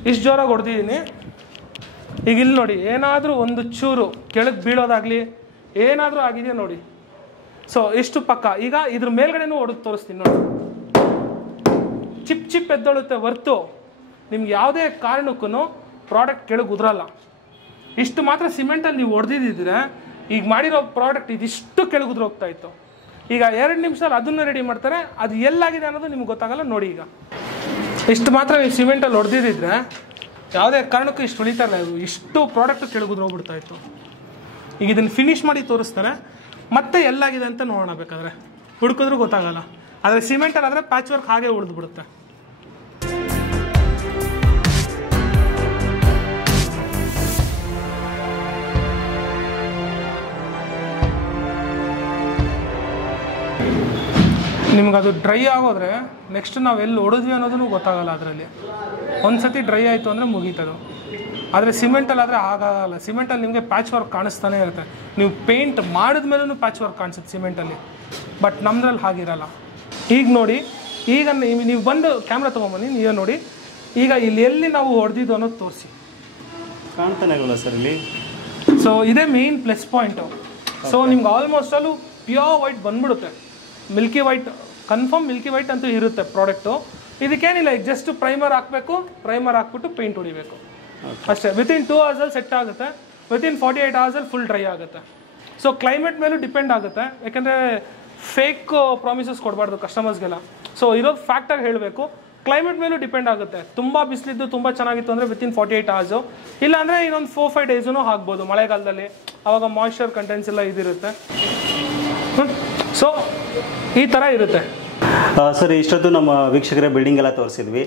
ಇಷ್ಟು ಜೋರಾಗಿ ಹೊಡೆದಿದ್ದೀನಿ. ಈಗ ಇಲ್ಲಿ ನೋಡಿ, ಏನಾದರೂ ಒಂದು ಚೂರು ಕೆಳಗೆ ಬೀಳೋದಾಗ್ಲಿ ಏನಾದರೂ ಆಗಿದೆಯಾ ನೋಡಿ. ಸೊ ಎಷ್ಟು ಪಕ್ಕ. ಈಗ ಇದ್ರ ಮೇಲ್ಗಡೆನೂ ಹೊಡೆದು ತೋರಿಸ್ತೀನಿ ನೋಡಿ. ಚಿಪ್ ಎದ್ದೊಳುತ್ತೆ ಹೊರ್ತು ನಿಮ್ಗೆ ಯಾವುದೇ ಕಾರಣಕ್ಕೂ ಪ್ರಾಡಕ್ಟ್ ಕೆಳಗೆ ಉದ್ರಲ್ಲ. ಇಷ್ಟು ಮಾತ್ರ ಸಿಮೆಂಟಲ್ಲಿ ನೀವು ಹೊಡೆದಿದ್ದಿದ್ರೆ ಈಗ ಮಾಡಿರೋ ಪ್ರಾಡಕ್ಟ್ ಇದಿಷ್ಟು ಕೆಳಗೆ ಉದ್ರೋಗ್ತಾ ಇತ್ತು. ಈಗ 2 ನಿಮಿಷದಲ್ಲಿ ಅದನ್ನು ರೆಡಿ ಮಾಡ್ತಾರೆ. ಅದು ಎಲ್ಲಾಗಿದೆ ಅನ್ನೋದು ನಿಮ್ಗೆ ಗೊತ್ತಾಗಲ್ಲ ನೋಡಿ. ಈಗ ಇಷ್ಟು ಮಾತ್ರ ನೀವು ಸಿಮೆಂಟಲ್ಲಿ ಹೊಡೆದಿದ್ದಿದ್ರೆ ಯಾವುದೇ ಕಾರಣಕ್ಕೂ ಇಷ್ಟು ಉಳಿತಾ ಇಲ್ಲ. ಇಷ್ಟು ಪ್ರಾಡಕ್ಟ್ ಕೆಳಗೆ ಉದ್ರೋಗ್ಬಿಡ್ತಾ ಇತ್ತು. ಈಗ ಇದನ್ನು ಫಿನಿಶ್ ಮಾಡಿ ತೋರಿಸ್ತಾರೆ, ಮತ್ತೆ ಎಲ್ಲಾಗಿದೆ ಅಂತ ನೋಡೋಣ. ಬೇಕಾದರೆ ಹುಡುಕಿದ್ರೂ ಗೊತ್ತಾಗಲ್ಲ. ಆದರೆ ಸಿಮೆಂಟಲ್ಲಿ ಆದರೆ ಪ್ಯಾಚ್ ವರ್ಕ್ ಹಾಗೆ ಉಳಿದ್ಬಿಡುತ್ತೆ. ನಿಮ್ಗೆ ಅದು ಡ್ರೈ ಆಗೋದ್ರೆ ನೆಕ್ಸ್ಟ್ ನಾವು ಎಲ್ಲಿ ಹೊಡೆದ್ವಿ ಅನ್ನೋದನ್ನು ಗೊತ್ತಾಗಲ್ಲ. ಅದರಲ್ಲಿ ಒಂದು ಸತಿ ಡ್ರೈ ಆಯಿತು ಅಂದರೆ ಮುಗೀತದು. ಆದರೆ ಸಿಮೆಂಟಲ್ಲಿ ಆದರೆ ಆಗಾಗಲ್ಲ. ಸಿಮೆಂಟಲ್ಲಿ ನಿಮಗೆ ಪ್ಯಾಚ್ ವರ್ಕ್ ಕಾಣಿಸ್ತಾನೆ ಇರುತ್ತೆ. ನೀವು ಪೇಂಟ್ ಮಾಡಿದ ಮೇಲೂ ಪ್ಯಾಚ್ ವರ್ಕ್ ಕಾಣಿಸುತ್ತೆ ಸಿಮೆಂಟಲ್ಲಿ. ಬಟ್ ನಮ್ಮದ್ರಲ್ಲಿ ಹಾಗಿರಲ್ಲ. ಈಗ ನೋಡಿ, ಈಗ ನೀವು ಬಂದು ಕ್ಯಾಮ್ರಾ ತೊಗೊಂಬನ್ನಿ, ನೀವೇ ನೋಡಿ. ಈಗ ಇಲ್ಲಿ ಎಲ್ಲಿ ನಾವು ಹೊಡೆದಿದ್ದು ಅನ್ನೋದು ತೋರಿಸಿ. ಕಾಣ್ತಾನೆ ಆಗಲ್ಲ ಸರ್ ಇಲ್ಲಿ. ಸೊ ಇದೇ ಮೇಯ್ನ್ ಪ್ಲಸ್ ಪಾಯಿಂಟು. ಸೊ ನಿಮ್ಗೆ ಆಲ್ಮೋಸ್ಟ್ ಅಲ್ಲೂ ಪ್ಯೂರ್ ವೈಟ್ ಬಂದ್ಬಿಡುತ್ತೆ. Milky white confirm Milky white ಅಂತೂ ಇರುತ್ತೆ ಪ್ರಾಡಕ್ಟು. ಇದಕ್ಕೇನಿಲ್ಲ, ಈಗ ಜಸ್ಟ್ ಪ್ರೈಮರ್ ಹಾಕಬೇಕು, ಪ್ರೈಮರ್ ಹಾಕ್ಬಿಟ್ಟು ಪೇಂಟ್ ಹೊಡಿಬೇಕು ಅಷ್ಟೇ. ವಿತಿನ್ 2 ಅವರ್ಸಲ್ಲಿ ಸೆಟ್ ಆಗುತ್ತೆ. ವಿತಿನ್ 48 ಅವರ್ಸಲ್ಲಿ ಫುಲ್ ಡ್ರೈ ಆಗುತ್ತೆ. ಸೊ ಕ್ಲೈಮೇಟ್ ಮೇಲೂ ಡಿಪೆಂಡ್ ಆಗುತ್ತೆ. ಯಾಕೆಂದರೆ ಫೇಕ್ ಪ್ರಾಮಿಸಸ್ ಕೊಡಬಾರ್ದು ಕಸ್ಟಮರ್ಸ್ಗೆಲ್ಲ. ಸೊ ಇರೋದು ಫ್ಯಾಕ್ಟಾಗಿ ಹೇಳಬೇಕು. ಕ್ಲೈಮೇಟ್ ಮೇಲೂ ಡಿಪೆಂಡ್ ಆಗುತ್ತೆ. ತುಂಬ ಬಿಸಿಲಿದ್ದು ತುಂಬ ಚೆನ್ನಾಗಿತ್ತು ಅಂದರೆ ವಿತಿನ್ 48 ಅವರ್ಸು, ಇಲ್ಲಾಂದರೆ ಇನ್ನೊಂದು 4-5 ಡೇಸೂ ಆಗ್ಬೋದು ಮಳೆಗಾಲದಲ್ಲಿ. ಆವಾಗ ಮಾಯ್ಶ್ಚರ್ ಕಂಟೆಂಟ್ಸ್ ಎಲ್ಲ ಇದಿರುತ್ತೆ. ಸೊ ಈ ಥರ ಇರುತ್ತೆ. ಸರ್ ಇಷ್ಟೊತ್ತು ನಮ್ಮ ವೀಕ್ಷಕರೇ ಬಿಲ್ಡಿಂಗ್ ಎಲ್ಲ ತೋರಿಸಿದ್ವಿ.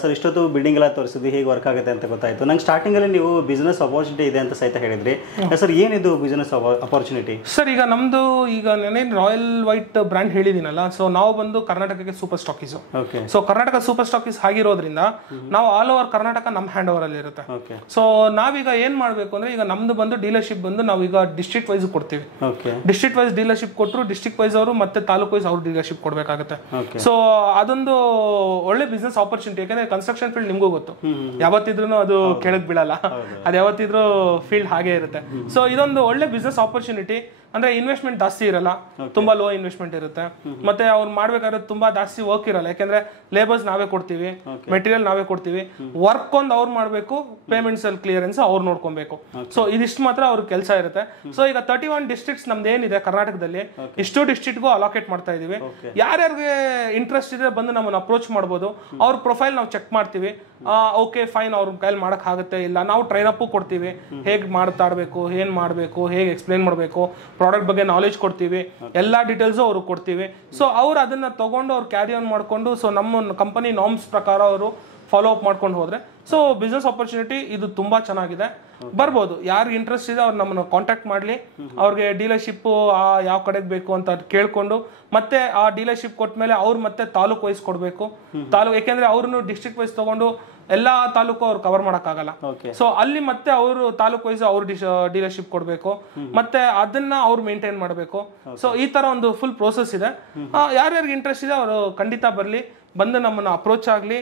ಸರ್ ಇಷ್ಟೊತ್ತು ಬಿಲ್ಡಿಂಗ್ ಎಲ್ಲ ತೋರಿಸಿದ್ವಿ, ಹೇಗೆ ವರ್ಕ್ ಆಗುತ್ತೆ ಅಂತ ಗೊತ್ತಾಯಿತು. ನಂಗೆ ಸ್ಟಾರ್ಟಿಂಗಲ್ಲಿ ನೀವು ಬಿಸ್ನೆಸ್ ಅಪರ್ಚುನಿಟಿ ಇದೆ ಅಂತ ಸಹಿತ ಹೇಳಿದ್ರಿ. ಸರ್ ಏನಿದು ಬಿಸ್ನೆಸ್ ಅಪರ್ಚುನಿಟಿ? ಸರ್ ಈಗ ನಮ್ಮದು ಈಗ ನಾನೇನು ರಾಯಲ್ ವೈಟ್ ಬ್ರ್ಯಾಂಡ್ ಹೇಳಿದ್ದೀನಲ್ಲ, ಸೊ ನಾವು ಬಂದು ಕರ್ನಾಟಕಕ್ಕೆ super stockist. Okay. So Karnataka super stockist ಆಗಿರೋದ್ರಿಂದ ನಾವು ಆಲ್ ಓವರ್ ಕರ್ನಾಟಕ ನಮ್ಮ ಹ್ಯಾಂಡ್ ಓವರಲ್ಲಿ ಇರುತ್ತೆ. ಓಕೆ. ಸೊ ನಾವೀಗ ಏನು ಮಾಡಬೇಕು ಅಂದರೆ, ಈಗ ನಮ್ಮದು ಬಂದು ಡೀಲರ್ಶಿಪ್ ಬಂದು ನಾವೀಗ ಡಿಸ್ಟ್ರಿಕ್ಟ್ ವೈಸ್ ಕೊಡ್ತೀವಿ. ಓಕೆ. ಡಿಸ್ಟ್ರಿಕ್ಟ್ ವೈಸ್ ಡೀಲರ್ಶಿಪ್ ಕೊಟ್ಟರು ಡಿಸ್ಟ್ರಿಕ್ಟ್ ವೈಸ್ ಅವರು ಮತ್ತೆ ತಾಲೂಕು ವೈಸ್ ಅವ್ರು ಡೀಲರ್ಶಿಪ್ ಕೊಡಬೇಕಾಗುತ್ತೆ. ಸೊ ಅದೊಂದು ಒಳ್ಳೆ ಬಿಸ್ನೆಸ್ ಆಪರ್ಚುನಿಟಿ. ಯಾಕಂದ್ರೆ ಕನ್ಸ್ಟ್ರಕ್ಷನ್ ಫೀಲ್ಡ್ ನಿಮ್ಗೂ ಗೊತ್ತು, ಯಾವತ್ತಿದ್ರು ಅದು ಕೆಳಗ್ ಬೀಳಲ್ಲ. ಅದು ಯಾವತ್ತಿದ್ರು ಫೀಲ್ಡ್ ಹಾಗೆ ಇರುತ್ತೆ. ಸೊ ಇದೊಂದು ಒಳ್ಳೆ ಬಿಸ್ನೆಸ್ ಆಪರ್ಚುನಿಟಿ. ಅಂದ್ರೆ ಇನ್ವೆಸ್ಟ್ಮೆಂಟ್ ಜಾಸ್ತಿ ಇರಲ್ಲ, ತುಂಬಾ ಲೋ ಇನ್ವೆಸ್ಟ್ಮೆಂಟ್ ಇರುತ್ತೆ. ಮತ್ತೆ ಅವ್ರು ಮಾಡ್ಬೇಕಾದ್ರೆ ತುಂಬಾ ಜಾಸ್ತಿ ವರ್ಕ್ ಇರಲ್ಲ. ಯಾಕಂದ್ರೆ ಲೇಬರ್ಸ್ ನಾವೇ ಕೊಡ್ತೀವಿ, ಮೆಟೀರಿಯಲ್ ನಾವೇ ಕೊಡ್ತೀವಿ. ವರ್ಕ್ ಒಂದು ಅವ್ರು ಮಾಡ್ಬೇಕು, ಪೇಮೆಂಟ್ಸ್ ಅಲ್ಲಿ ಕ್ಲಿಯರೆನ್ಸ್ ಅವ್ರು ನೋಡ್ಕೊಬೇಕು. ಸೊ ಇದಿಷ್ಟು ಮಾತ್ರ ಅವ್ರ ಕೆಲಸ ಇರುತ್ತೆ. ಸೊ ಈಗ 31 ಡಿಸ್ಟ್ರಿಕ್ಟ್ಸ್ ನಮ್ದು ಏನಿದೆ ಕರ್ನಾಟಕದಲ್ಲಿ, ಇಷ್ಟು ಡಿಸ್ಟ್ರಿಕ್ಟ್ಗೂ ಅಲೋಕೇಟ್ ಮಾಡ್ತಾ ಇದೀವಿ. ಯಾರ್ಯಾರಿಗೆ ಇಂಟ್ರೆಸ್ಟ್ ಇದೆ ಬಂದು ನಮ್ಮನ್ನು ಅಪ್ರೋಚ್ ಮಾಡ್ಬೋದು. ಅವ್ರ ಪ್ರೊಫೈಲ್ ನಾವು ಚೆಕ್ ಮಾಡ್ತೀವಿ. ಓಕೆ ಫೈನ್, ಅವ್ರ ಕೈಲಿ ಮಾಡಕ್ ಆಗುತ್ತೆ, ಇಲ್ಲ ನಾವು ಟ್ರೈನ್ ಅಪ್ ಕೊಡ್ತೀವಿ. ಹೇಗೆ ಮಾತಾಡಬೇಕು, ಏನ್ ಮಾಡಬೇಕು, ಹೇಗೆ ಎಕ್ಸ್ಪ್ಲೈನ್ ಮಾಡಬೇಕು, ಪ್ರಾಡಕ್ಟ್ ಬಗ್ಗೆ ನಾಲೆಜ್ ಕೊಡ್ತೀವಿ, ಎಲ್ಲಾ ಡೀಟೇಲ್ಸು ಅವ್ರಿಗೆ ಕೊಡ್ತೀವಿ. ಸೊ ಅವ್ರು ಅದನ್ನ ತಗೊಂಡು ಅವ್ರು ಕ್ಯಾರಿ ಆನ್ ಮಾಡ್ಕೊಂಡು, ಸೊ ನಮ್ಮ ಕಂಪನಿ ನಾರ್ಮ್ಸ್ ಪ್ರಕಾರ ಅವರು ಫಾಲೋ ಅಪ್ ಮಾಡ್ಕೊಂಡು ಹೋದ್ರೆ, ಸೊ ಬಿಸ್ನೆಸ್ ಆಪರ್ಚುನಿಟಿ ಇದು ತುಂಬಾ ಚೆನ್ನಾಗಿದೆ. ಬರ್ಬೋದು, ಯಾರಿಗೆ ಇಂಟ್ರೆಸ್ಟ್ ಇದೆ ಅವ್ರು ನಮ್ಮನ್ನು ಕಾಂಟ್ಯಾಕ್ಟ್ ಮಾಡಲಿ. ಅವ್ರಿಗೆ ಡೀಲರ್ಶಿಪ್ ಯಾವ ಕಡೆಗೆ ಬೇಕು ಅಂತ ಕೇಳ್ಕೊಂಡು, ಮತ್ತೆ ಆ ಡೀಲರ್ಶಿಪ್ ಕೊಟ್ಮೇಲೆ ಅವ್ರು ಮತ್ತೆ ತಾಲೂಕು ವೈಸ್ ಕೊಡಬೇಕು. ಯಾಕೆಂದ್ರೆ ಅವ್ರನ್ನು ಡಿಸ್ಟ್ರಿಕ್ಟ್ ವೈಸ್ ತಗೊಂಡು ಎಲ್ಲಾ ತಾಲೂಕು ಅವ್ರು ಕವರ್ ಮಾಡಕ್ಕಾಗಲ್ಲ. ಸೊ ಅಲ್ಲಿ ಮತ್ತೆ ಅವರು ತಾಲೂಕು ವೈಸ್ ಅವ್ರು ಡೀಲರ್ಶಿಪ್ ಕೊಡಬೇಕು, ಮತ್ತೆ ಅದನ್ನ ಅವ್ರು ಮೇಂಟೈನ್ ಮಾಡಬೇಕು. ಸೊ ಈ ತರ ಒಂದು ಫುಲ್ ಪ್ರೋಸೆಸ್ ಇದೆ. ಯಾರ್ಯಾರಿಗೆ ಇಂಟ್ರೆಸ್ಟ್ ಇದೆ ಅವರು ಖಂಡಿತ ಬರಲಿ, ಬಂದು ನಮ್ಮನ್ನು ಅಪ್ರೋಚ್ ಆಗಲಿ.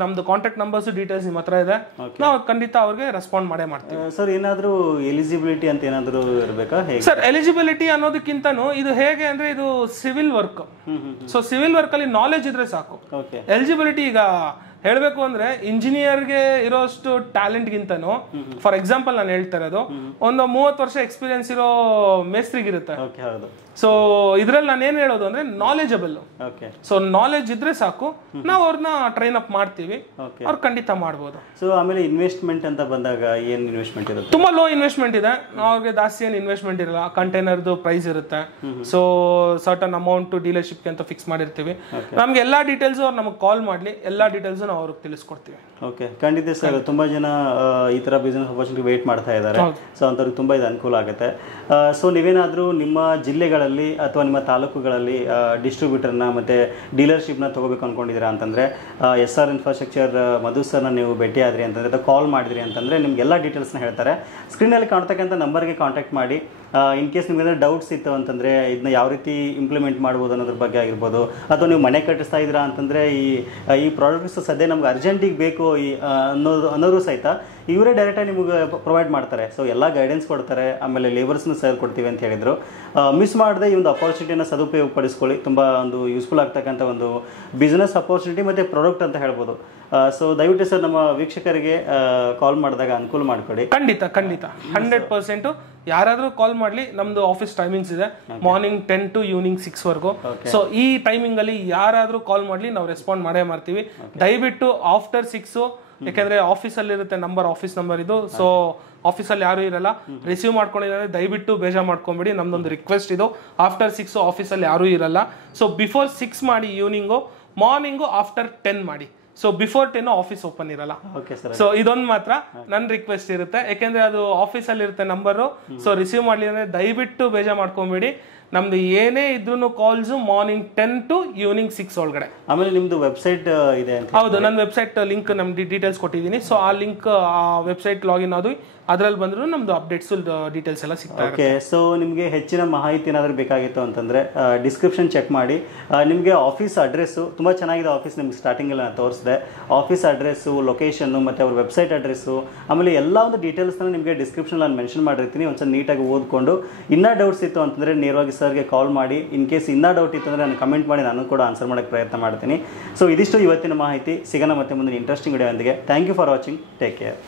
ನಮ್ದು ಕಾಂಟ್ಯಾಕ್ಟ್ ನಂಬರ್ಸ್ ಡೀಟೇಲ್ಸ್ ನಿಮ್ಮ ಹತ್ರ ಇದೆ, ನಾವು ಖಂಡಿತ ಅವ್ರಿಗೆ ರೆಸ್ಪಾಂಡ್ ಮಾಡೇ ಮಾಡ್ತೀವಿ. ಸರ್ ಏನಾದರೂ ಎಲಿಜಿಬಿಲಿಟಿ ಅಂತ ಏನಾದರೂ ಇರಬೇಕಾ? ಸರ್ ಎಲಿಜಿಬಿಲಿಟಿ ಅನ್ನೋದಕ್ಕಿಂತನೂ ಇದು ಹೇಗೆ ಅಂದ್ರೆ ಇದು civil work. So civil work ಅಲ್ಲಿ ನಾಲೆಜ್ ಇದ್ರೆ ಸಾಕು. ಎಲಿಜಿಬಿಲಿಟಿ ಈಗ ಹೇಳ್ಬೇಕು ಅಂದ್ರೆ ಇಂಜಿನಿಯರ್ಗೆ ಇರೋಷ್ಟು ಟ್ಯಾಲೆಂಟ್ ಗಿಂತನೂ, ಫಾರ್ ಎಕ್ಸಾಂಪಲ್ ನಾನು ಹೇಳ್ತಾ ಇರೋದು, ಒಂದು 30 ವರ್ಷ ಎಕ್ಸ್ಪೀರಿಯನ್ಸ್ ಇರೋ ಮೇಸ್ತ್ರಿಗಿರುತ್ತೆ. ಸೊ ಇದ್ರಲ್ಲಿ ನಾನು ಏನ್ ಹೇಳೋದು ಅಂದ್ರೆ ನಾಲೆಜಬಲ್. ಸೊ ನಾಲೆಜ್ ಇದ್ರೆ ಸಾಕು, ನಾವು ಅವ್ರನ್ನ ಟ್ರೈನ್ ಅಪ್ ಮಾಡ್ತೀವಿ, ಅವ್ರು ಖಂಡಿತ ಮಾಡ್ಬೋದು. ಸೊ ಆಮೇಲೆ ಇನ್ವೆಸ್ಟ್ಮೆಂಟ್ ಅಂತ ಬಂದಾಗ ಏನ್ ಇನ್ವೆಸ್ಟ್ಮೆಂಟ್ ಇರುತ್ತೆ? ತುಂಬಾ ಲೋ ಇನ್ವೆಸ್ಟ್ಮೆಂಟ್ ಇದೆ. ಅವ್ರಿಗೆ ಜಾಸ್ತಿ ಏನು ಇನ್ವೆಸ್ಟ್ಮೆಂಟ್ ಇರಲ್ಲ. ಕಂಟೈನರ್ದು ಪ್ರೈಸ್ ಇರುತ್ತೆ. ಸೊ ಸರ್ಟನ್ ಅಮೌಂಟ್ ಡೀಲರ್ಶಿಪ್ಗೆ ಅಂತ ಫಿಕ್ಸ್ ಮಾಡಿರ್ತೀವಿ. ನಮ್ಗೆ ಎಲ್ಲಾ ಡೀಟೇಲ್ಸ್ ಅವ್ರು ನಮಗೆ ಕಾಲ್ ಮಾಡ್ಲಿ, ಎಲ್ಲಾ ಡೀಟೇಲ್ಸ್ ನಾವು ಅವ್ರಿಗೆ ತಿಳಿಸ್ಕೊಡ್ತೀವಿ. ಓಕೆ, ಖಂಡಿತ ಸರ್. ತುಂಬಾ ಜನ ಈ ತರ ಬಿಸ್ನೆಸ್ ಆಪರ್ಚುನಿಟಿ ವೇಟ್ ಮಾಡ್ತಾ ಇದ್ದಾರೆ. ಸೊ ಅಂತವ್ರಿಗೆ ತುಂಬಾ ಇದು ಅನುಕೂಲ ಆಗುತ್ತೆ. ಸೊ ನೀವೇನಾದ್ರೂ ನಿಮ್ಮ ಜಿಲ್ಲೆಗಳಲ್ಲಿ ಜಿಲ್ಲೆಗಳಲ್ಲಿ ಅಥವಾ ನಿಮ್ಮ ತಾಲೂಕುಗಳಲ್ಲಿ ಡಿಸ್ಟ್ರಿಬ್ಯೂಟರ್ನ ಮತ್ತು ಡೀಲರ್ಶಿಪ್ನ ತೊಗೋಬೇಕು ಅಂದ್ಕೊಂಡಿದ್ದೀರಾ ಅಂತಂದರೆ SR ಇನ್ಫ್ರಾಸ್ಟ್ರಕ್ಚರ್ ಮಧು ಸರ್ನ ನೀವು ಭೇಟಿ ಆದ್ರಿ ಅಂತಂದರೆ ಅಥವಾ ಕಾಲ್ ಮಾಡಿದ್ರಿ ಅಂತಂದರೆ ನಿಮಗೆಲ್ಲ ಡೀಟೇಲ್ಸ್ನ ಹೇಳ್ತಾರೆ. ಸ್ಕ್ರೀನಲ್ಲಿ ಕಾಣ್ತಕ್ಕಂಥ ನಂಬರ್ಗೆ ಕಾಂಟ್ಯಾಕ್ಟ್ ಮಾಡಿ. ಇನ್ ಕೇಸ್ ನಿಮ್ಗೆ ಡೌಟ್ಸ್ ಇತ್ತು ಅಂತಂದರೆ ಇದನ್ನ ಯಾವ ರೀತಿ ಇಂಪ್ಲಿಮೆಂಟ್ ಮಾಡ್ಬೋದು ಅನ್ನೋದ್ರ ಬಗ್ಗೆ ಆಗಿರ್ಬೋದು, ಅಥವಾ ನೀವು ಮನೆ ಕಟ್ಟಿಸ್ತಾ ಇದ್ದೀರಾ ಅಂತಂದರೆ ಈ ಪ್ರಾಡಕ್ಟ್ಸ್ ಸದ್ಯ ನಮ್ಗೆ ಅರ್ಜೆಂಟಿಗೆ ಬೇಕು ಅನ್ನೋರು ಸಹಿತ ಇವರೇ ಡೈರೆಕ್ಟಾಗಿ ನಿಮಗೆ ಪ್ರೊವೈಡ್ ಮಾಡ್ತಾರೆ. ಸೊ ಎಲ್ಲ ಗೈಡೆನ್ಸ್ ಕೊಡ್ತಾರೆ, ಆಮೇಲೆ ಲೇಬರ್ಸ್ನ ಸೇರ್ ಕೊಡ್ತೀವಿ ಅಂತ ಹೇಳಿದರು. ಮಿಸ್ ಮಾಡದೆ ಈ ಒಂದು ಅಪಾರ್ಚುನಿಟಿನ ಸದುಪಯೋಗಪಡಿಸ್ಕೊಳ್ಳಿ. ತುಂಬ ಒಂದು ಯೂಸ್ಫುಲ್ ಆಗ್ತಕ್ಕಂಥ ಒಂದು ಬಿಸ್ನೆಸ್ ಅಪಾರ್ಚುನಿಟಿ ಮತ್ತು ಪ್ರಾಡಕ್ಟ್ ಅಂತ ಹೇಳ್ಬೋದು. ಸೊ ದಯವಿಟ್ಟು ಸರ್ ನಮ್ಮ ವೀಕ್ಷಕರಿಗೆ ಕಾಲ್ ಮಾಡಿದಾಗ ಅನುಕೂಲ ಮಾಡಿಕೊಡಿ. ಖಂಡಿತ 100% ಯಾರಾದರೂ ಕಾಲ್ ಮಾಡಲಿ. ನಮ್ದು ಆಫೀಸ್ ಟೈಮಿಂಗ್ಸ್ ಇದೆ, ಮಾರ್ನಿಂಗ್ 10 to ಈವ್ನಿಂಗ್ 6 ವರೆಗೂ. ಸೊ ಈ ಟೈಮಿಂಗ್ ಅಲ್ಲಿ ಯಾರಾದರೂ ಕಾಲ್ ಮಾಡಲಿ, ನಾವು ರೆಸ್ಪಾಂಡ್ ಮಾಡೇ ಮಾಡ್ತೀವಿ. ದಯವಿಟ್ಟು ಆಫ್ಟರ್ 6, ಯಾಕಂದ್ರೆ ಆಫೀಸಲ್ಲಿ ಇರುತ್ತೆ ನಂಬರ್, ಆಫೀಸ್ ನಂಬರ್ ಇದು. ಸೊ ಆಫೀಸಲ್ಲಿ ಯಾರು ಇರಲ್ಲ, ರಿಸೀವ್ ಮಾಡ್ಕೊಂಡಿದ್ದಾರೆ ದಯವಿಟ್ಟು ಬೇಜಾರು ಮಾಡ್ಕೊಂಬಿಡಿ. ನಮ್ದೊಂದು ರಿಕ್ವೆಸ್ಟ್ ಇದು, ಆಫ್ಟರ್ 6 ಆಫೀಸಲ್ಲಿ ಯಾರೂ ಇರಲ್ಲ. ಸೊ ಬಿಫೋರ್ 6 ಮಾಡಿ ಈವ್ನಿಂಗು, ಮಾರ್ನಿಂಗು ಆಫ್ಟರ್ 10 ಮಾಡಿ. ಸೊ ಬಿಫೋರ್ 10 ಆಫೀಸ್ ಓಪನ್ ಇರಲ್ಲ. ಸೊ ಇದೊಂದು ಮಾತ್ರ ನನ್ನ ರಿಕ್ವೆಸ್ಟ್ ಇರುತ್ತೆ, ಯಾಕೆಂದ್ರೆ ಅದು ಆಫೀಸಲ್ಲಿ ಇರುತ್ತೆ ನಂಬರು. ಸೊ ರಿಸೀವ್ ಮಾಡಲಿ ಅಂದ್ರೆ ದಯವಿಟ್ಟು ಬೇಜಾರು ಮಾಡ್ಕೊಂಬಿಡಿ. ನಮ್ದು ಏನೇ ಇದ್ರೂ ಕಾಲ್ಸ್ ಮಾರ್ನಿಂಗ್ 10 to ಈವ್ನಿಂಗ್ 6 ಒಳಗಡೆ. ಆಮೇಲೆ ನಿಮ್ದು ವೆಬ್ಸೈಟ್ ಇದೆ ಅಂತ? ಹೌದು, ನನ್ನ ವೆಬ್ಸೈಟ್ ಲಿಂಕ್ ನಮ್ದು ಡೀಟೇಲ್ಸ್ ಕೊಟ್ಟಿದ್ದೀನಿ. ಸೊ ಆ ಲಿಂಕ್, ಆ ವೆಬ್ಸೈಟ್ ಲಾಗಿನ್ ಅದು, ಅದರಲ್ಲಿ ಬಂದರೂ ನಮ್ದು ಅಪ್ಡೇಟ್ಸ್ ಡೀಟೇಲ್ಸ್ ಎಲ್ಲ ಸಿಗ್ತದೆ. ಓಕೆ. ಸೊ ನಿಮಗೆ ಹೆಚ್ಚಿನ ಮಾಹಿತಿ ಏನಾದರೂ ಬೇಕಾಗಿತ್ತು ಅಂತಂದರೆ ಡಿಸ್ಕ್ರಿಪ್ಷನ್ ಚೆಕ್ ಮಾಡಿ. ನಿಮಗೆ ಆಫೀಸ್ ಅಡ್ರೆಸ್ಸು ತುಂಬ ಚೆನ್ನಾಗಿದೆ. ಆಫೀಸ್ ನಿಮ್ಗೆ ಸ್ಟಾರ್ಟಿಂಗಲ್ಲಿ ನಾನು ತೋರಿಸಿದೆ. ಆಫೀಸ್ ಅಡ್ರೆಸ್ಸು, ಲೊಕೇಶನ್ನು ಮತ್ತು ಅವ್ರ ವೆಬ್ಸೈಟ್ ಅಡ್ರೆಸ್ಸು, ಆಮೇಲೆ ಎಲ್ಲ ಒಂದು ಡೀಟೇಲ್ಸ್ನ ನಿಮಗೆ ಡಿಸ್ಕ್ರಿಪ್ಷನ್ ನಾನು ಮೆನ್ಷನ್ ಮಾಡಿರ್ತೀನಿ. ಒಂದ್ಸಲ ನೀಟಾಗಿ ಓದ್ಕೊಂಡು ಇನ್ನೂ ಡೌಟ್ಸ್ ಇತ್ತು ಅಂತಂದರೆ ನೇರವಾಗಿ ಸರ್ಗೆ ಕಾಲ್ ಮಾಡಿ. ಇನ್ ಕೇಸ್ ಇನ್ನೂ ಡೌಟ್ ಇತ್ತು ಅಂದರೆ ನಾನು ಕಮೆಂಟ್ ಮಾಡಿ, ನಾನು ಕೂಡ ಆನ್ಸರ್ ಮಾಡೋಕ್ಕೆ ಪ್ರಯತ್ನ ಮಾಡ್ತೀನಿ. ಸೊ ಇದಿಷ್ಟು ಇವತ್ತಿನ ಮಾಹಿತಿ. ಸಿಗೋಣ ಮತ್ತೆ ಮುಂದಿನ ಇಂಟ್ರೆಸ್ಟಿಂಗ್ ವಿಡಿಯೋ ಒಂದಿಗೆ. Thank you for watching. Take care.